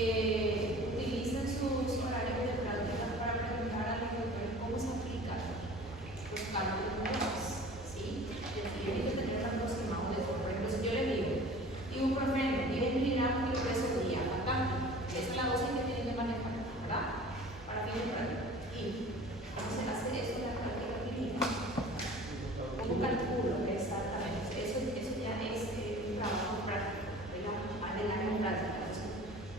utilicen sus horarios de práctica para preguntar a los doctores cómo se aplica los cambios de hormonas, ¿sí? Tienen que tener un aproximado de eso. Por ejemplo, si yo les digo, ibuprofeno, 10 miligramos por peso al día, fantástico. Esa es la dosis que tienen que manejar, ¿verdad? Para fines prácticos. Y cómo se hace eso en la práctica clínica. ¿Cómo calculo exactamente? Eso ya es un trabajo práctico, ¿verdad? De la práctica.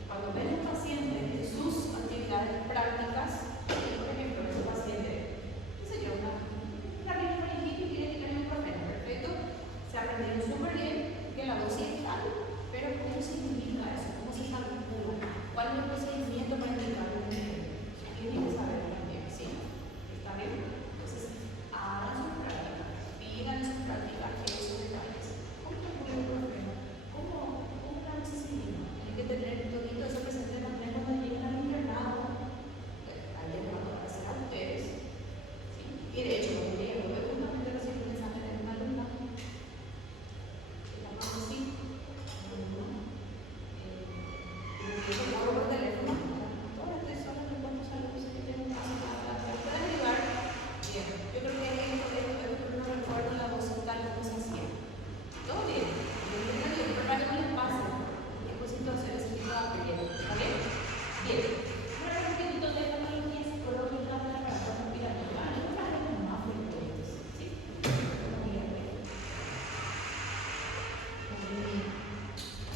Cuando ven un paciente en sus actividades prácticas, por ejemplo, un paciente, qué sé yo, una rinofaringitis y quiere quitar ibuprofeno, perfecto, se aprendieron súper bien que la dosis es tal, pero ¿cómo se indica eso? ¿Cómo se calcula? ¿Cuál es el procedimiento para indicarlo? Tienen que saber también, ¿sí? ¿Está bien? Entonces, hagan sus prácticas, pidan en sus prácticas esos detalles. ¿Cómo calcula el ibuprofeno? ¿Cómo la necesitamos? Tienen que tener todo eso presente también cuando lleguen al internado. Al internado para hacer a ustedes, ¿sí? Y de hecho, como dije, yo justamente recibí un examen de una alumna que la conocí, y yo corro por teléfono. Ahora estoy sola, no encuentro salud, sé que tengo un caso para ¿puedes ayudar? Bien, yo creo que en el colegio no recuerdo la voz tal como se hacía. Todo bien, yo para que no les pase tipo de situaciones que no aprendieron. ¿Está bien? Bien. Ahora un poquito de tecnología psicológica para la respiración. Yo traje un mapa de ustedes, ¿sí?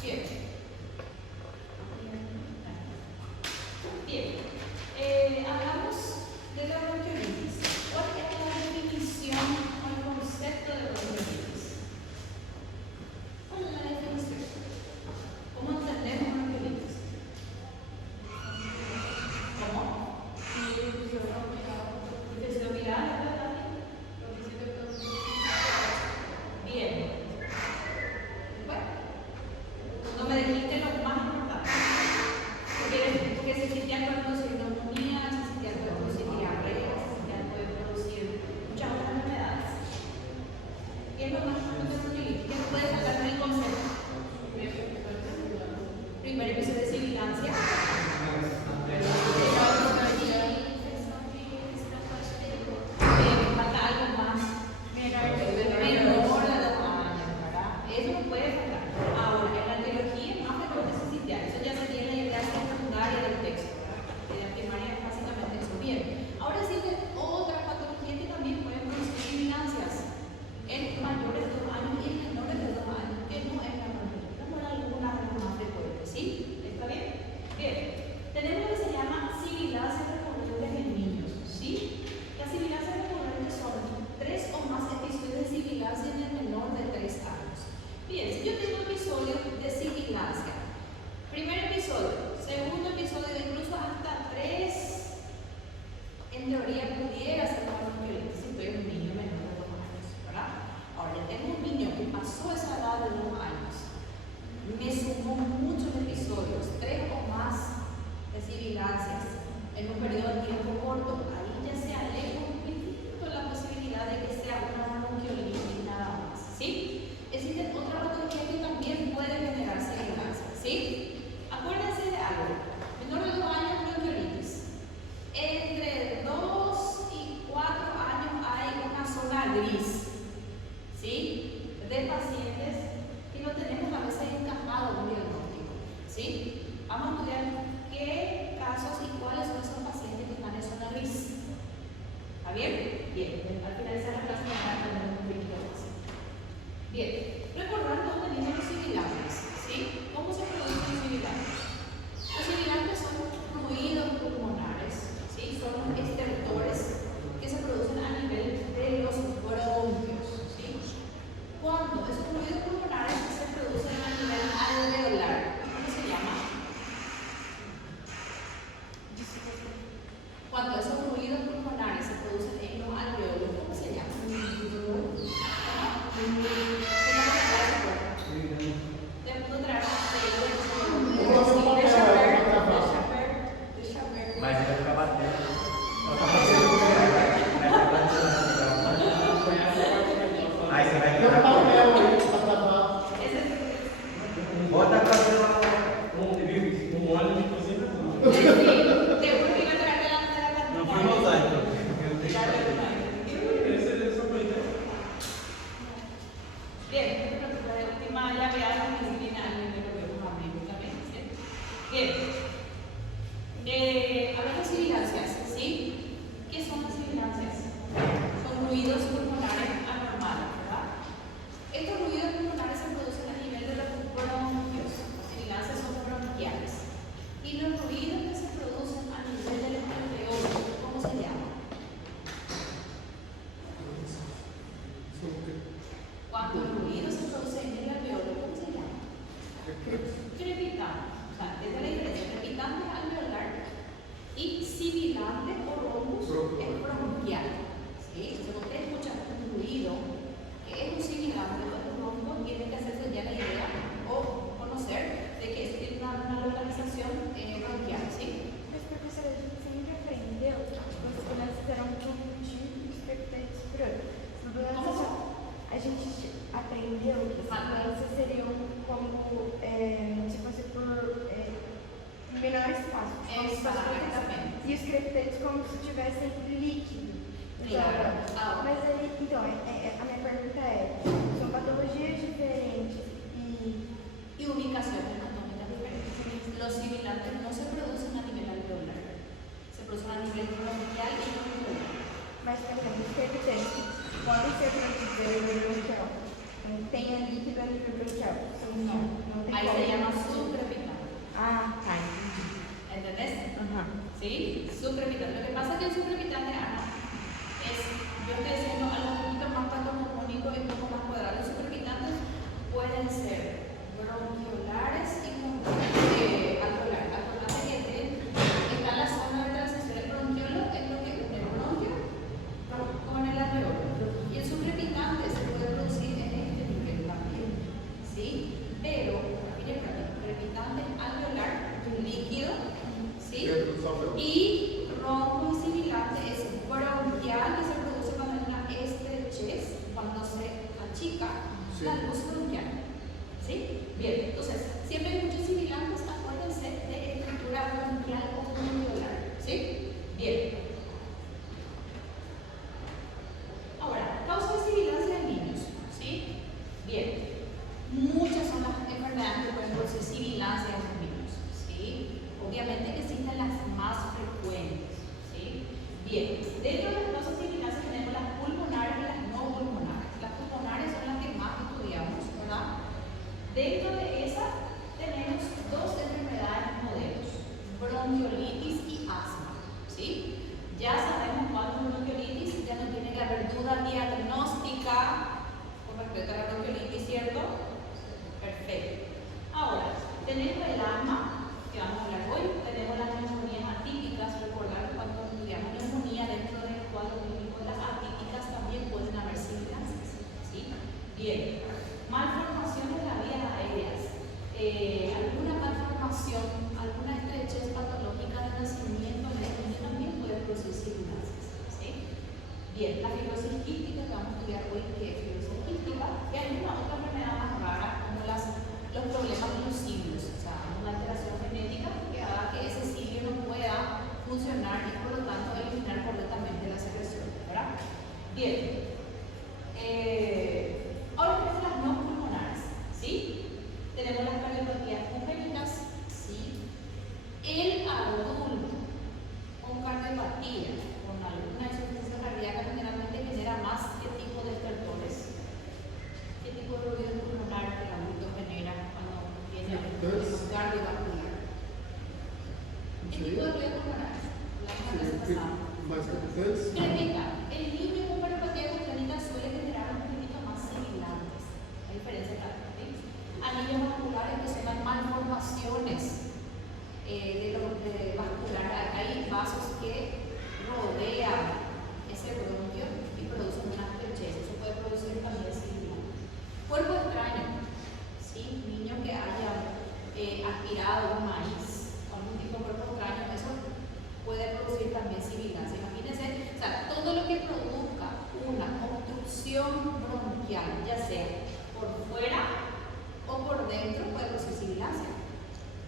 Bien. Bien. Hablamos de la bronquiolitis. ¿Cuál es la definición o el concepto de bronquiolitis? ¿Cuál es la definición? ¿Cómo entendemos bronquiolitis? ¿Cómo? Infección viral, ¿verdad? Bien. Bueno, no me dijiste lo más importante. Porque si existían puede producir neumonía, si existían puede producir diarrea, si existían puede producir muchas otras enfermedades. ¿Qué es lo más importante de bronquiolitis? ¿Qué se puede sacar del concepto? Primer episodio de sibilancia. Falta algo más. Menor de 2 años, ¿verdad? Eso no puede faltar. Ahora, en la teología es más frecuente existir. Eso ya se tiene en la clase secundaria del texto, ¿verdad? En la primaria es básicamente eso. Bien. Ahora existen otras patologías que también pueden producir sibilancias en mayores de 2 años y en menores de 2 años, que no es la bronquiolitis. Vamos a ver algunas de las más frecuentes, ¿sí? ¿Está bien? Bien. Tenemos lo que se llama sibilancias recurrentes en niños, ¿sí? Las sibilancias recurrentes son 3 o más episodios de sibilancia en el menor de 3 años. Bien, si yo tengo episodios de sibilancia, primer episodio, segundo episodio, incluso hasta 3, en teoría pudiera ser la bronquiolitis si soy un niño menor de 2 años, ¿verdad? Ahora, ya tengo un niño que pasó esa edad de 2 años, me sumó muchos episodios, 3 o más de sibilancias en un periodo de tiempo corto. Ahí ya se aleja un poquitito la posibilidad de que sea una bronquiolitis nada más, ¿sí? Existen otras patologías que también pueden generar sibilancias, ¿sí? Acuérdense de algo, menor de 2 años bronquiolitis. Entre 2 y 4 años hay una zona gris, ¿sí? De pacientes que no tenemos a veces encajado un diagnóstico, ¿sí? Vamos a estudiar qué casos y cuáles son esos pacientes que están en zona gris. ¿Está bien? Bien. Al finalizar la clase vamos a tener un poquito más. Bien. Recordar dónde vienen los sibilantes, ¿sí? ¿Cómo se producen los sibilantes? Los sibilantes son fluidos pulmonares, ¿sí? Son estertores que se producen a nivel de los bronquios, ¿sí? Cuando esos fluidos pulmonares se producen a nivel alveolar, ¿cómo se llama? Cuando esos fluidos pulmonares se producen en Bien. Hablando de sibilancias, ¿sí? ¿Qué son las sibilancias? Son ruidos pulmonares anormales, ¿verdad? Estos ruidos pulmonares se producen a nivel de los bronquios. Las sibilancias son bronquiales. Y los ruidos que se producen a nivel de los alveolos, ¿cómo se llaman? Cuando el ruido se produce en el alveolo, ¿cómo se llama? Crepitante. O sea, esa es la diferencia. Crepitante es alveolar y sibilante o rongus es bronquial. ¿Sí? Si usted escucha un ruido que es un sibilante o un ronco, tiene que hacerse ya la idea o conocer de que eso tiene una localización bronquial. ¿Sí? Mas, professora, a gente sempre aprendeu que quando as crianças eram conjuntivos expectantes Como? a gente aprendeu que as doenças seriam como, se fosse por menor espaço. Exatamente. E os crepitantes como se tivessem líquido. Claro. Mas aí, então, a minha pergunta é, são patologias diferentes Y ubicaciones anatómicas diferentes. Los sibilantes no se producen a nivel alveolar, se producen a nivel bronquial y bronquial. mas também os crepitantes podem ser produzidos a nível bronquial. Então, tenha líquido a nível bronquial. Não tem Ahí como. se llama subcrepitante. Ah, tá, entendi. ¿Entendés? Ajá. ¿Sí? Subcrepitante. Lo que pasa es que el subcrepitante es, yo estoy diciendo algo un poquito más patognomónico y un poco más cuadrado. Los subcrepitantes pueden ser bronquiolares y alveolares. Alveolares que está en la zona de transición del bronquiolo, es lo que une el bronquio con el alveolo. Y el subcrepitante se puede producir en este nivel también. ¿Sí? Pero, mire, crepitante alveolar, líquido, ¿sí? Y ronco y sibilante es bronquial, que se produce cuando hay una estrechez, cuando se achica la luz bronquial. ¿Sí? Bien, entonces, siempre que escuchen sibilantes, acuérdense de estructura bronquial o bronquiolar. ¿Sí? Bien. Ahora, causa de sibilancia en niños. ¿Sí? Bien. Muchas son las enfermedades que pueden producir sibilancia en los niños. ¿Sí? Obviamente que existen las más frecuentes. ¿Sí? Bien. Dentro de las causas de sibilancia tenemos las pulmonares y las no pulmonares. Las pulmonares son las que más estudiamos, ¿verdad? Dentro de esas tenemos dos enfermedades modelos, bronquiolitis y asma. ¿Sí? Ya sabemos cuándo es bronquiolitis, ya no tiene que haber duda diagnóstica con respecto a la bronquiolitis, ¿cierto? Perfecto. Ahora, tenemos el asma, que vamos a hablar hoy, tenemos las neumonías atípicas, recordar cuando estudiamos neumonía dentro del cuadro clínico de las atípicas también pueden haber sibilancias. ¿Sí? Bien. Malformaciones de las vías aéreas. Alguna malformación, alguna estrechez patológica de nacimiento en el niño también puede producir sibilancias. ¿Sí? Bien, la fibrosis quística que vamos a estudiar hoy, que es fibrosis quística, y alguna otra enfermedad más rara como los problemas de los cilios, o sea, una alteración genética que haga que ese cilio no pueda funcionar y por lo tanto eliminar correctamente la secreción, ¿verdad? Bien. Ahora tenemos las no pulmonares, ¿sí? Tenemos las cardiopatías congénitas, ¿sí? El adulto con cardiopatía, con alguna insuficiencia cardíaca, generalmente genera más qué tipo de estertores, qué tipo de ruido pulmonar que el adulto genera cuando tiene un cardiovascular. ¿Qué tipo de ruido pulmonar? La vez pasada. Crepita. El niño con cardiopatía congénita suele generar un poquito más sibilantes. La diferencia está aquí. Anillos vasculares que son las malformaciones de vascular. Hay vasos que rodean ese bronquio y producen una estrechez. Eso puede producir también sibilantes. Cuerpo extraño. ¿Sí? Niño que haya aspirado un maíz o algún tipo de cuerpo extraño, eso puede producir también sibilancia. Imagínense, o sea, todo lo que produzca una obstrucción bronquial, ya sea por fuera o por dentro, puede producir sibilancia.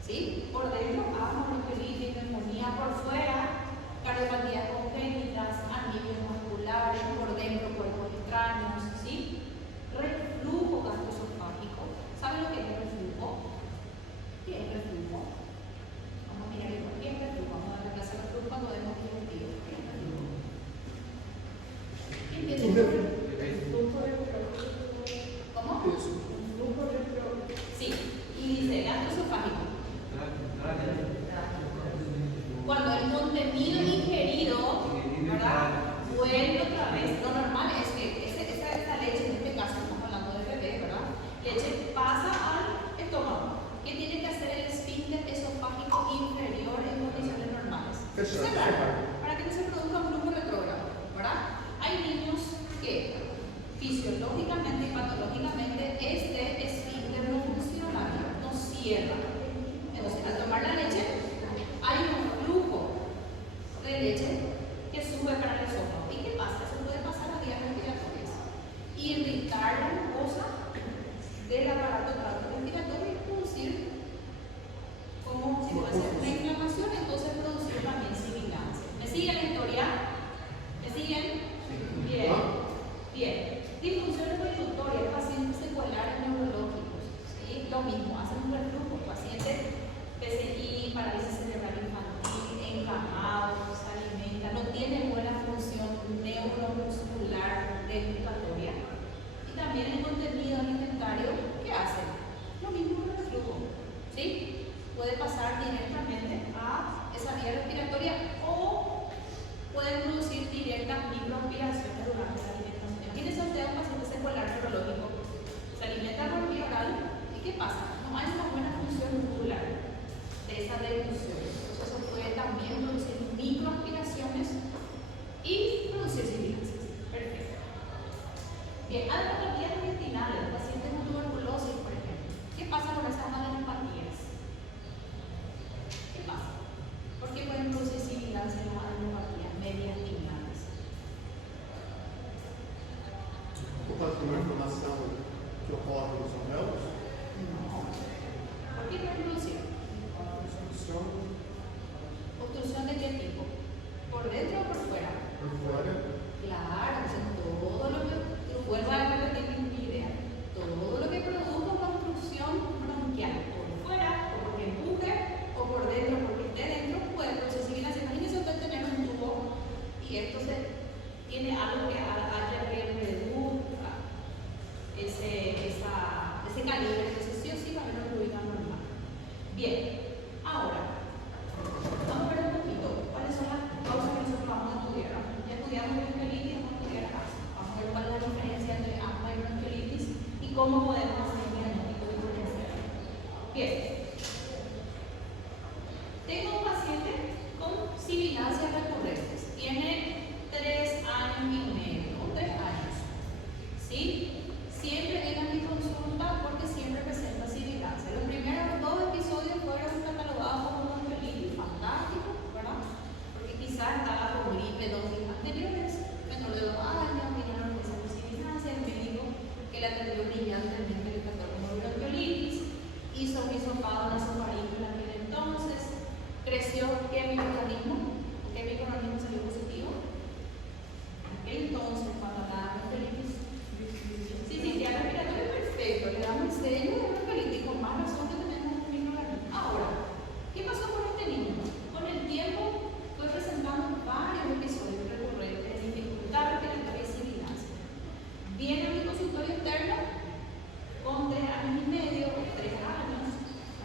¿Sí? Por dentro, asma, bronquiolitis, neumonía; por fuera, cardiopatías congénitas, anillos vasculares; por dentro, cuerpos extraños. ¿Sí? Reflujo gastroesofágico. ¿Saben lo que es el reflujo? ¿Qué es reflujo? pasar directamente a esa vía respiratoria o puede producir directas microaspiraciones durante la alimentación. Imagínense usted un paciente secular neurológico, se alimenta por vía oral y ¿qué pasa? No hay una buena función muscular de esa deglución. Entonces eso puede también producir microaspiraciones y producir sibilancias. Perfecto. Bien, algo de vías intestinales, pacientes con tuberculosis, por ejemplo. ¿Qué pasa con esas adenopatías? ¿Qué pasa? ¿Por qué pueden producir sibilancias las adenopatías mediastinales? Por causa de uma inflamação que ocorre nos alvéolos, No. ¿Por qué pueden producir? ¿Obstrucción de qué tipo? ¿Por dentro o por fuera? por fora, Claro, entonces todo lo que, vuelvo a repetir mi idea, todo lo que produzca una obstrucción bronquial por fuera, o porque empuje, o por dentro, porque esté dentro, puede producir sibilancia. Imagínense usted tener un tubo y esto tiene algo que haya que reduzca ese calibre, entonces sí o sí va a haber una ruina normal. Bien, ahora, vamos a ver un poquito cuáles son las causas que nosotros vamos a estudiar. Ya estudiamos bronquiolitis, vamos a estudiar asma. Vamos a ver cuál es la diferencia entre asma y bronquiolitis y cómo podemos hacer el diagnóstico diferencial. Bien. Tengo un paciente con sibilancias recurrentes. Tiene 3 años y medio, 3 años. ¿Sí? Siempre viene a mi consulta porque siempre presenta sibilancia. Los primeros 2 episodios fueron catalogados como bronquiolitis, fantástico, ¿verdad? Porque quizás estaba con gripe 2 días anteriores, menor de 2 años, vinieron empezando sibilancia, el médico que la atendió brillantemente le trató como bronquiolitis, hizo un hisopado nasofaríngeo en aquel entonces, creció, ¿qué microorganismo salió positivo? En aquel entonces, cuando hablaba de bronquiolitis, sí, ya respiratorio perfecto, le damos el sello de bronquiolitis, con más razón que tenemos un microorganismo. Ahora, ¿qué pasó con este niño? Con el tiempo fue presentando varios episodios recurrentes de dificultad respiratoria y sibilancia. Viene a mi consultorio externo con 3 años y medio o 3 años,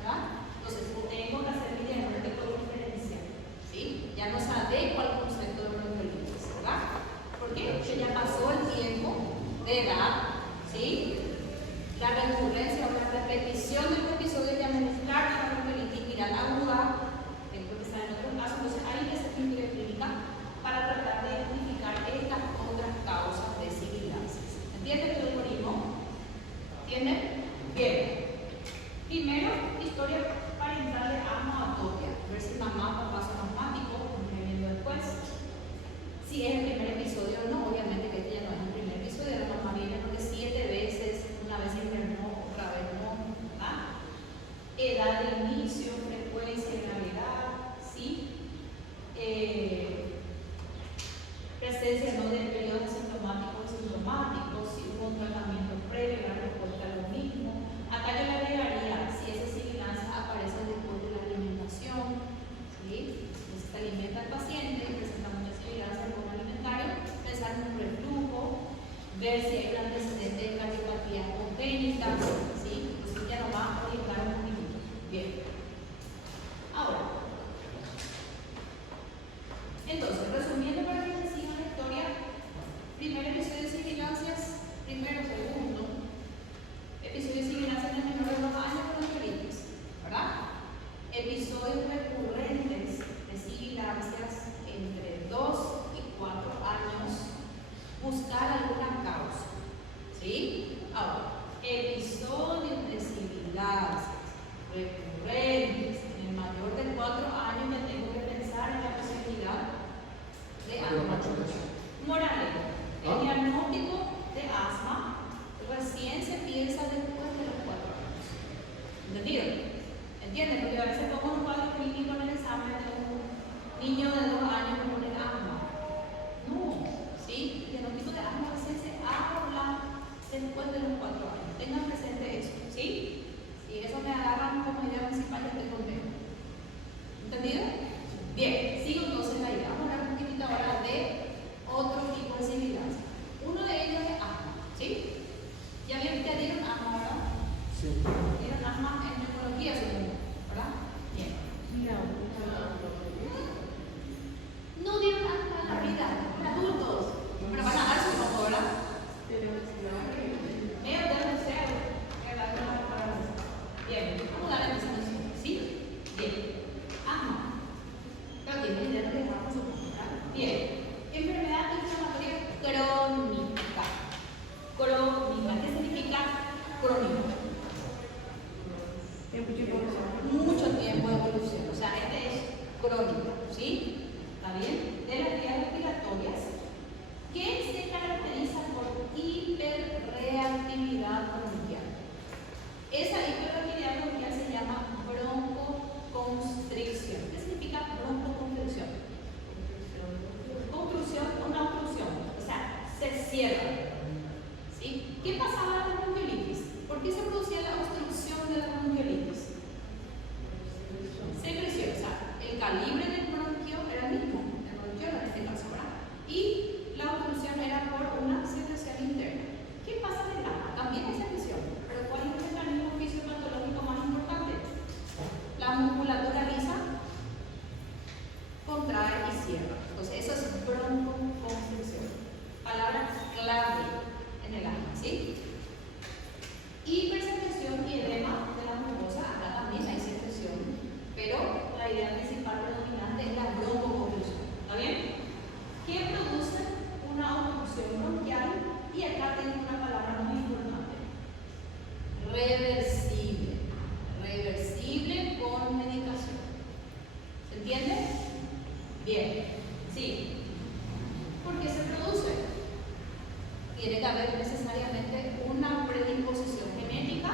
¿verdad? Entonces, tengo que hacer mi diagnóstico diferencial, ¿sí? Ya no se adecua al concepto de bronquiolitis, ¿verdad? ¿Por qué? Porque ya pasó el tiempo de edad, ¿sí? La recurrencia o la repetición de los episodios ya me descarta la bronquiolitis viral aguda, tengo que estar en otros casos, entonces ahí que hacer mi historia clínica para tratar de identificar estas otras causas de sibilancias. ¿Entienden el algoritmo? ¿Entienden? Bien. Primero, historia parental de asma atopia, ver si mamá o papá son asmáticos, como viendo después. Si es el primer episodio o no, obviamente que este ya no es el primer episodio, la mamá viene porque 7 veces, una vez internó, otra vez no, ¿verdad? Edad de inicio, frecuencia, gravedad, ¿sí? Presencia no de periodos asintomáticos o sintomáticos, si hubo un tratamiento previo, la respuesta a lo mismo. Acá yo le agregaría si esa sibilancia aparece después de la alimentación, ¿sí? Si se alimenta el paciente y presenta mucha sibilancia con alimentario, pensar en un reflujo, ver si hay un antecedente de cardiopatías congénitas, ¿sí? Entonces ya nos va a orientar un poquito. Bien. Ahora, entonces, resumiendo para que se siga la historia, primer episodio de sibilancias, primero, segundo, episodio de sibilancias en el menor de 2 años con bronquiolitis, ¿verdad? Episodios recurrentes de sibilancias entre 2 y 4 años, buscar alguna causa, ¿sí? Ahora, episodios de sibilancias recurrentes en el mayor de 4 años, me tengo que pensar en la posibilidad de asma. Moraleja, el diagnóstico de asma recién se piensa después de los 4 años. ¿Entendido? ¿Entienden? Porque a veces pongo un cuadro clínico en el examen de un niño de 2 años con el asma. No, ¿sí? El diagnóstico de asma recién se habla después de los 4 años. Tengan presente eso, ¿sí? Si eso me agarran como idea principal, yo estoy contento. ¿Entendido? Bien, sigo entonces la idea. Vamos a hablar un poquitito ahora de otro tipo de sibilancia. Uno de ellos es asma, ¿sí? ¿Ya dieron asma, verdad? sim. Dieron asma en neumología, supongo, ¿verdad? Bien. crónica, ¿sí? ¿Está bien? De las vías respiratorias, que se caracteriza por hiperreactividad bronquial. Esa hiperreactividad bronquial se llama broncoconstricción. ¿Qué significa broncoconstricción? Construcción, una obstrucción, o sea, se cierra. ¿Sí? ¿Qué pasaba en la bronquiolitis? ¿Por qué se producía la obstrucción de la bronquiolitis? Secreción, o sea, el calibre del bronquio era el mismo, el bronquio en este caso, ¿verdad? Y la obstrucción era por una secreción interna. ¿Qué pasa en el asma? También hay secreción, pero ¿cuál es el mecanismo fisiopatológico más importante? La musculatura lisa contrae y cierra. Entonces, eso es broncoconstricción. Palabra clave en el asma, ¿sí? Hipersecreción y edema de la mucosa, acá también hay secreción, pero la idea principal predominante es la broncoconstricción. ¿Está bien? ¿Qué produce una obstrucción bronquial? Y acá tengo una palabra muy importante: reversible. Reversible con medicación. ¿Se entiende? Bien. Sí. ¿Por qué se produce? Tiene que haber necesariamente una predisposición genética,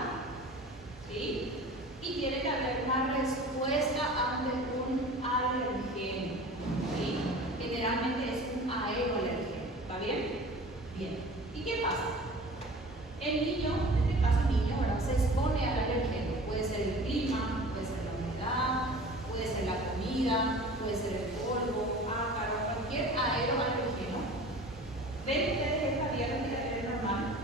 ¿sí? Y tiene que haber una respuesta ante un alergeno, ¿sí? Generalmente es un aeroalergeno. ¿Está bien? Bien. ¿Y qué pasa? El niño, en este caso el niño, ¿verdad?, se expone al alergeno. Puede ser el clima, puede ser la humedad, puede ser la comida, puede ser el polvo, ácaro, cualquier aeroalergeno. ¿Ven ustedes esta vía respiratoria normal?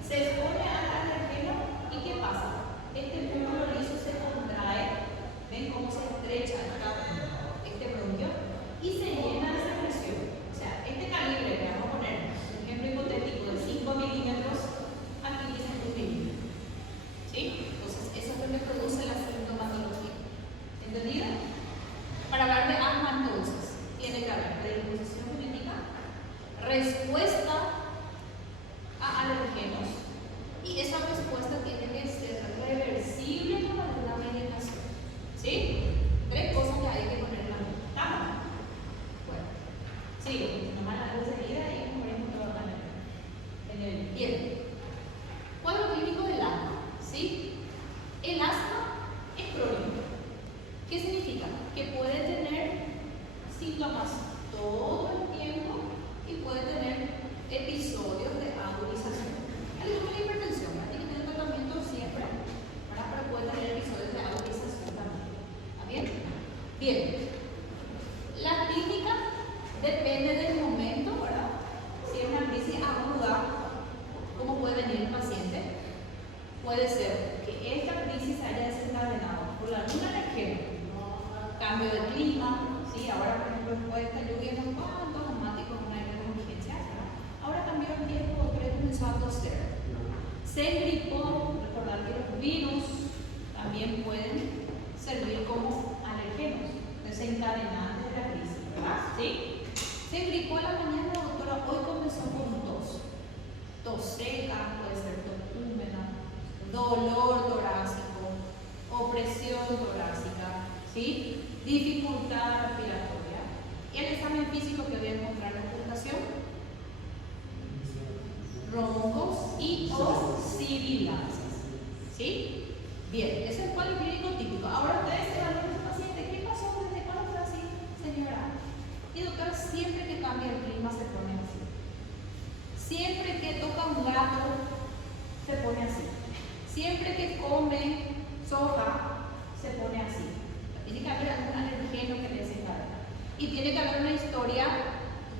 Se expone al alergeno y ¿qué pasa? Este músculo liso se contrae. ¿Ven cómo se estrecha acá este bronquio? Y se llena de secreción. O sea, este calibre, que vamos a poner un ejemplo hipotético de 5 milímetros, aquí dice 1 milímetro. ¿Sí? Entonces, eso es lo que produce la sintomatología. ¿Entendido? Para hablar de asma, entonces, tiene que haber predisposición genética, respuesta a alergenos, y esa respuesta tiene que ser reversible con alguna medicación. ¿Sí? 3 cosas que hay que poner en la mente. ¿Estamos? Bueno, sigo. Nomás la luz seguida y ponemos todo en el bien. Cuadro clínico del asma. ¿Sí? El asma es crónico. ¿Qué significa? Que puede tener síntomas todo el tiempo y puede tener episodios de agudización. Al igual que la hipertensión, ¿verdad? Tiene que tener tratamiento siempre, ¿verdad? Pero puede tener episodios de agudización también. ¿Está bien? Bien. La clínica depende del momento, ¿verdad? Si es una crisis aguda, ¿cómo puede venir el paciente? Puede ser que esta crisis se haya desencadenado por algún alergeno, cambio de clima, ¿sí? Ahora, por ejemplo, después está lloviendo, ¿cuántos neumáticos en una emergencia? Ahora cambió el tiempo, pero comenzó a toser. Se gripó. Recordar que los virus también pueden servir como alergenos desencadenantes de la crisis, ¿verdad? ¿Sí? Se gripó a la mañana, doctora, hoy comenzó con tos seca, puede ser tos húmeda, dolor torácico, opresión torácica, ¿sí? Dificultad respiratoria. Y el examen físico que voy a encontrar en la presentación: roncos y o sibilancias. ¿Sí? Bien, ese es el cuadro clínico típico. Ahora ustedes evalúan a su paciente. ¿Qué pasó? ¿Desde cuándo fue así, señora? Y doctora, siempre que cambia el clima se pone así. Siempre que toca un gato se pone así. Siempre que come soja se pone así. Tiene que haber algún alergeno que le desencadena. Y tiene que haber una historia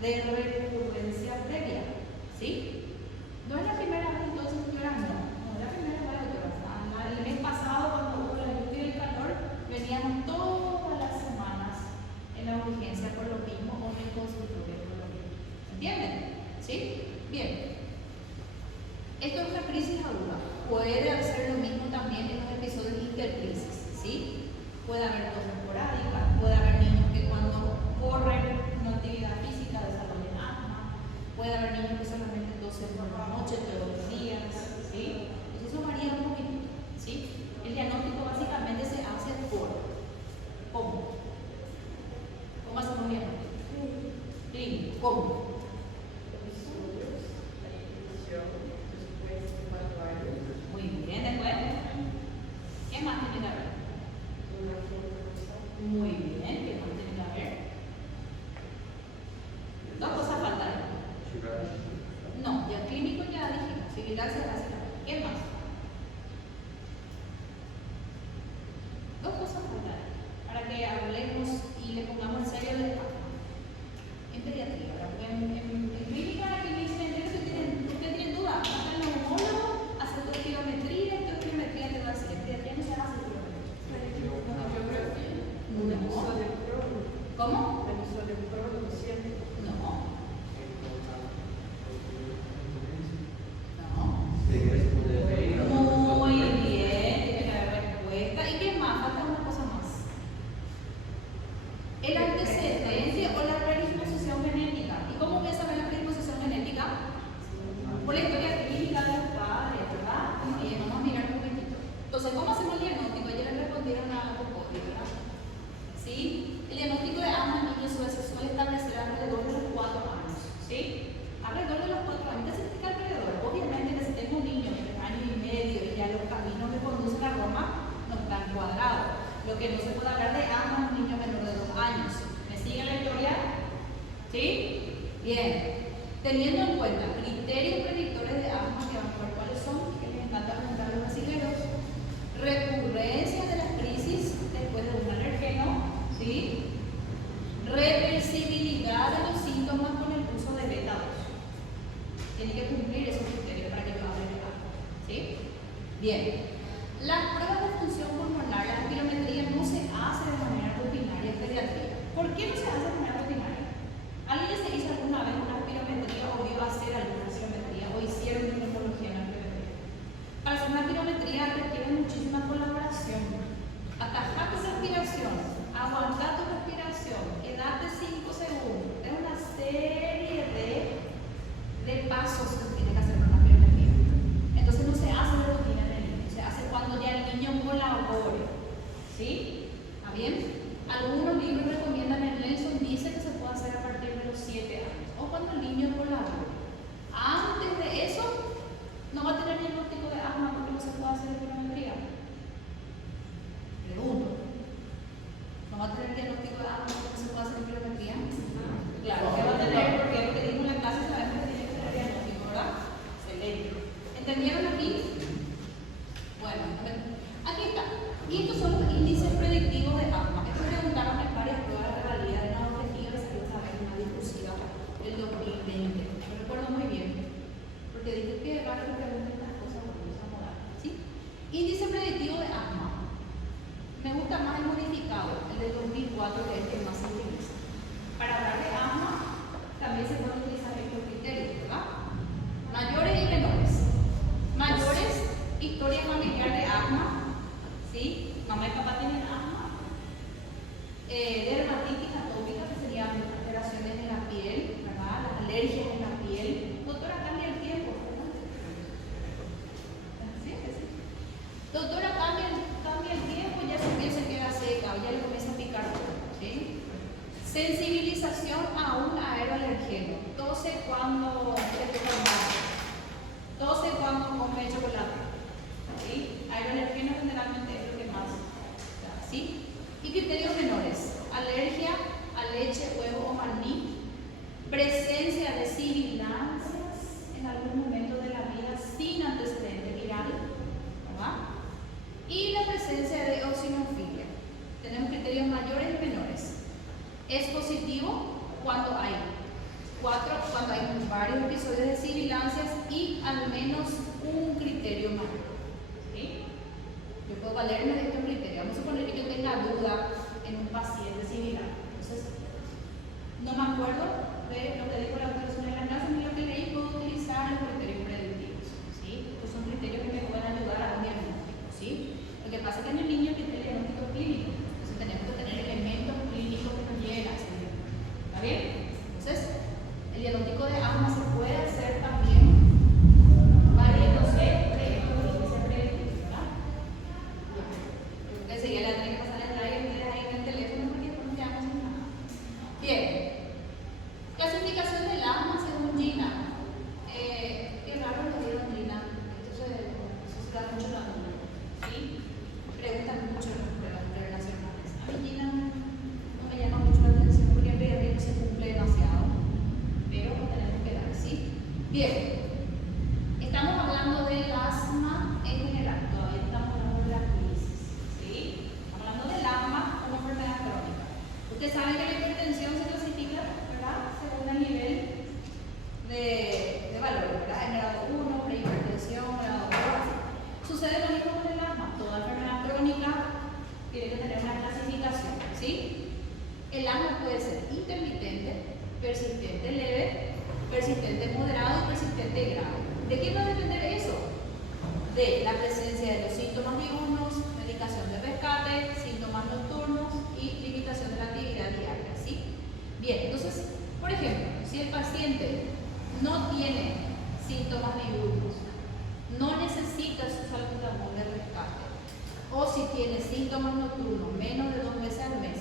de recurrencia previa. ¿Sí? No es la primera vez, entonces, señora, no es la primera vez, doctora. El mes pasado, cuando hubo la lluvia y el calor, veníamos todas las semanas en la urgencia por lo mismo o en el consultorio por lo mismo. ¿Entienden? ¿Sí? Bien. Esto es una crisis aguda. Puede hacer lo mismo también en los episodios intercrisis. ¿Sí? Puede haber tos esporádica, puede haber niños que cuando corren una actividad física desarrollan asma, puede haber niños que solamente tosen por la noche, todos los días, ¿sí? Entonces eso varía un poquito, ¿sí? El diagnóstico básicamente se hace por ¿cómo? ¿Cómo? Estudios, alimentación, después de 4 años, Muy bien, después. ¿Qué más tiene que haber? una formación. Muy bien, ¿qué más tiene que haber? Dos cosas faltan. No, ya clínico ya dijimos, vigilancia básica. ¿Qué más? Dos cosas faltan para que hablemos y le pongamos en serio de en pediatría. En clínica, que usted tiene dudas, hasta el neumólogo, hacer tu espirometría, tu espirometría te va a hacer. En pediatría no se hace espirometría. Un aviso de prólogo. ¿Cómo? Aviso de prólogo siempre. No. No. Muy bien, tiene la respuesta. ¿Y qué más? Falta una cosa más. El antecedente o la predisposición genética. ¿Y cómo voy a saber la predisposición genética? Por la historia clínica de los padres, ¿verdad? Muy bien, vamos a mirar un poquitito. Entonces, ¿cómo hacemos el diagnóstico? Ayer le respondieron a Popote, ¿verdad? ¿Sí? El diagnóstico de asma en niños se suele establecer alrededor de los 4 años. ¿Sí? Alrededor de los 4 años. ¿Qué significa alrededor? Obviamente que si tengo un niño de 1 año y medio y ya los caminos que conducen a Roma no están cuadrados. Lo que no se puede hablar de asma en un niño menor de 2 años. ¿Me sigue la historia? ¿Sí? Bien. Teniendo en cuenta criterios predictores de asma, que vamos a ver cuáles son, que les encanta preguntar a los brasileños, recurrencia de las crisis después de un alergeno, ¿sí? Reversibilidad de los síntomas con el uso de beta 2. Tiene que cumplir esos criterios para que yo hable de asma, ¿sí? Bien. Las pruebas de función pulmonar, la espirometría no se hace de manera rutinaria en pediatría. ¿Por qué no se hace de manera rutinaria? ¿Alguien se hizo alguna vez una espirometría o iba a hacer alguna espirometría o hicieron ginecología en la espirometría? Para hacer una espirometría requiere muchísima colaboración. Atajar tu respiración, aguantar tu respiración, quedarte 5 segundos. Es una serie de pasos que tiene que hacer una espirometría. Entonces no se hace de rutina en el niño, se hace cuando ya el niño colabore. ¿Sí? ¿Está bien? Algunos libros recomiendan, el Nelson dice que se puede hacer a partir de los 7 años o cuando el niño colabore. Antes de eso, no va a tener diagnóstico de asma porque no se puede hacer espirometría. Pregunto. ¿No va a tener diagnóstico de asma porque no se puede hacer espirometría? Claro, que va a tener porque lo que dimos en la clase sabemos que tiene que tener diagnóstico, ¿verdad? Excelente. ¿Entendieron aquí? Bueno, aquí está. Y estos son los índices predictivos de asma. Estos preguntaron en varias pruebas de realidad de una objetiva y salió a ver una discusiva del 2020. Lo recuerdo muy bien, porque dije que raro que pregunten estas cosas porque no moral. ¿Sí? Índice predictivo de asma. Me gusta más el modificado, el del 2004, que es el que más se utiliza. Para hablar de asma, también se pueden utilizar estos criterios, ¿verdad? Mayores y menores. Mayores, historia familiar de asma. ¿Sí? Mamá y papá tienen asma. Dermatitis atópica, que serían alteraciones en la piel, ¿verdad? Las alergias en la piel. Doctora, cambia el tiempo. ¿Sí? ¿Sí? Doctora, cambia el tiempo, ya su piel se queda seca, ya le comienza a picar todo. ¿Sí? Sensibilización a un aeroalergeno. Tose cuando tose cuando come chocolate. ¿Sí? Aeroalergeno generalmente es lo que más da, ¿sí? Y criterios menores: alergia a leche, huevo o maní, presencia de sibilancias en algún momento de la vida sin antecedente viral, ¿verdad? Y la presencia de eosinofilia. Tenemos criterios mayores y menores. Es positivo cuando hay varios episodios de sibilancias y al menos un criterio mayor. ¿Sí? Yo puedo valerme de estos criterios. Vamos a suponer que yo tenga duda en un paciente similar. Entonces, no me acuerdo de lo que dijo la doctora en la clase, ni lo que leí, puedo utilizar los criterios predictivos. ¿Sí? Estos son criterios que me pueden ayudar a un diagnóstico. ¿Sí? Lo que pasa es que en el niño tiene el diagnóstico clínico. Entonces, tenemos que tener elementos clínicos que nos lleguen a ese diagnóstico. ¿Está bien? Entonces, el diagnóstico de asma se puede hacer también valiéndose de estos índices predictivos, ¿verdad? Enseguida la tienen que pasar el slide ustedes ahí en el teléfono porque no nos quedamos sin nada. Bien. Clasificación clasificación, ¿sí? El asma puede ser intermitente, persistente leve, persistente moderado y persistente grave. ¿De qué va a depender eso? De la presencia de los síntomas diurnos, medicación de rescate, síntomas nocturnos y limitación de la actividad diaria, ¿sí? Bien, entonces, por ejemplo, si el paciente no tiene síntomas diurnos, no necesita su salbutamol de rescate, o si tiene síntomas nocturnos menos de 2 veces al mes,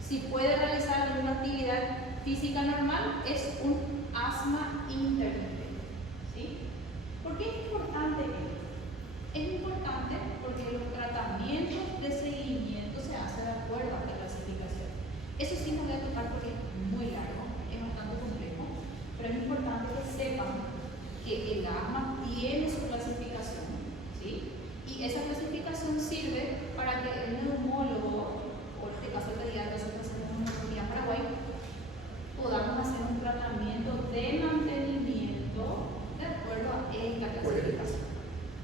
si puede realizar alguna actividad física normal, es un asma intermitente, ¿sí? ¿Por qué es importante esto? Es importante porque los tratamientos de seguimiento se hacen de acuerdo a esta clasificación. Eso sí no voy a tocar porque es muy largo, es bastante complejo, pero es importante que sepan que el asma tiene su clasificación, ¿sí? Y esa clasificación sirve para que el neumólogo, o en este caso el pediatra, nosotros hacemos neumonía en Paraguay, podamos hacer un tratamiento de mantenimiento de acuerdo a esta clasificación.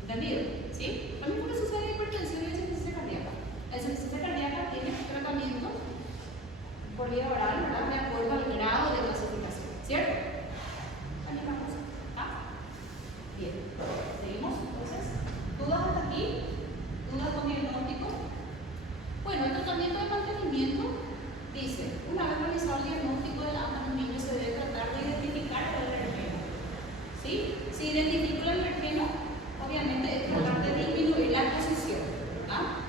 ¿Entendido? ¿Sí? Lo mismo que sucede en hipertensión y insuficiencia cardíaca. La insuficiencia cardíaca tiene tratamiento por vía oral, ¿verdad? De acuerdo al grado de clasificación, ¿cierto? La misma cosa. ¿Ah? Bien. ¿Seguimos? Entonces, ¿dudas hasta aquí? ¿Dudas con diagnóstico? Bueno, el tratamiento de mantenimiento dice, una vez realizado el diagnóstico del asma en un niño, se debe tratar de identificar el alergeno. ¿Sí? Si identifico el alergeno, obviamente tratar de disminuir la exposición, ¿verdad?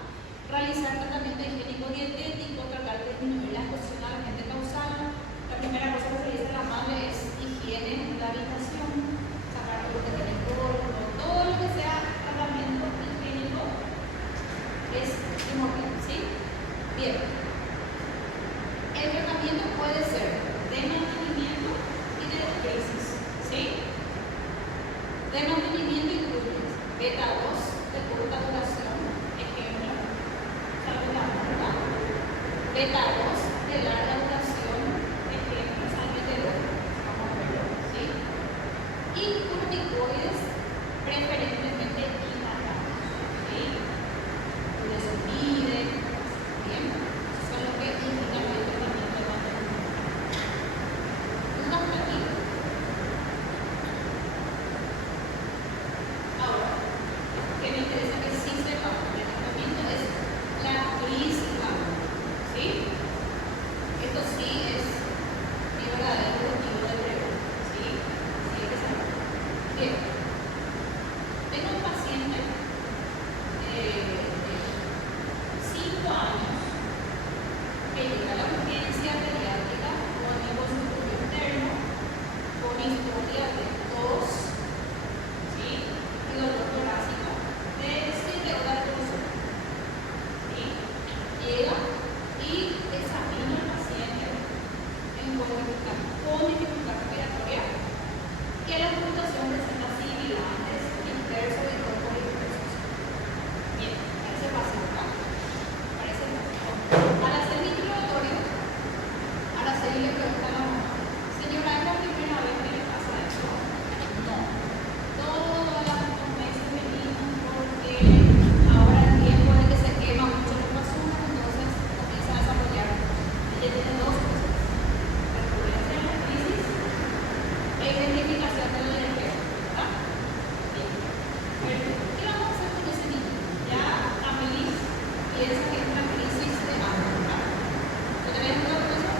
Realizar tratamiento higiénico dietético, tratar de disminuir la exposición al agente causal. La primera cosa que se dice a la madre es higiene de la habitación, sacar todo lo que tiene polvo, todo lo que sea tratamiento higiénico es primordial, ¿sí? Bien. El tratamiento puede ser de mantenimiento y de crisis, ¿sí? De mantenimiento incluye beta 2 de corta duración, ejemplo, saludable, ¿verdad? Beta 2 de larga duración, ejemplo, salvedero, vamos a verlo, ¿sí? Y corticoides preferentemente inhalados, ¿sí? Budesonide, bien, esos son los que indican el tratamiento de mantenimiento. ¿Dudas aquí? Ahora, que me interesa que sí sepan el tratamiento es la crisis aguda, ¿sí? Esto sí es mi verdadero motivo de pregunta, ¿sí? Sí hay que saber. Bien, tengo un paciente de 5 años que llega a la urgencia pediátrica con neumocirugía interno, con historia de tos, ¿sí? Y dolor torácico de 7 horas de consulta, ¿sí? Llega y examina al paciente con dificultad respiratoria, que la ocultación presenta sibilantes, dispersos y cuerpos dispersos. Bien, parece fácil, ¿no? Parece fácil. Al hacer el interrogatorio, Araceli le pregunta a la mamá, señora, ¿es la primera vez que le pasa esto? No. Todas las 2 meses venimos porque ahora el tiempo de que se quema mucho los basura, entonces comienza a desarrollar. Ella tiene 2 cosas: recurrencia a la crisis e identificación del alergeno, ¿verdad? Bien. Perfecto. ¿Qué vamos a hacer con ese niño? Ya Amelie piensa que es una crisis de asma, ¿verdad? ¿Lo tenéis en todo eso?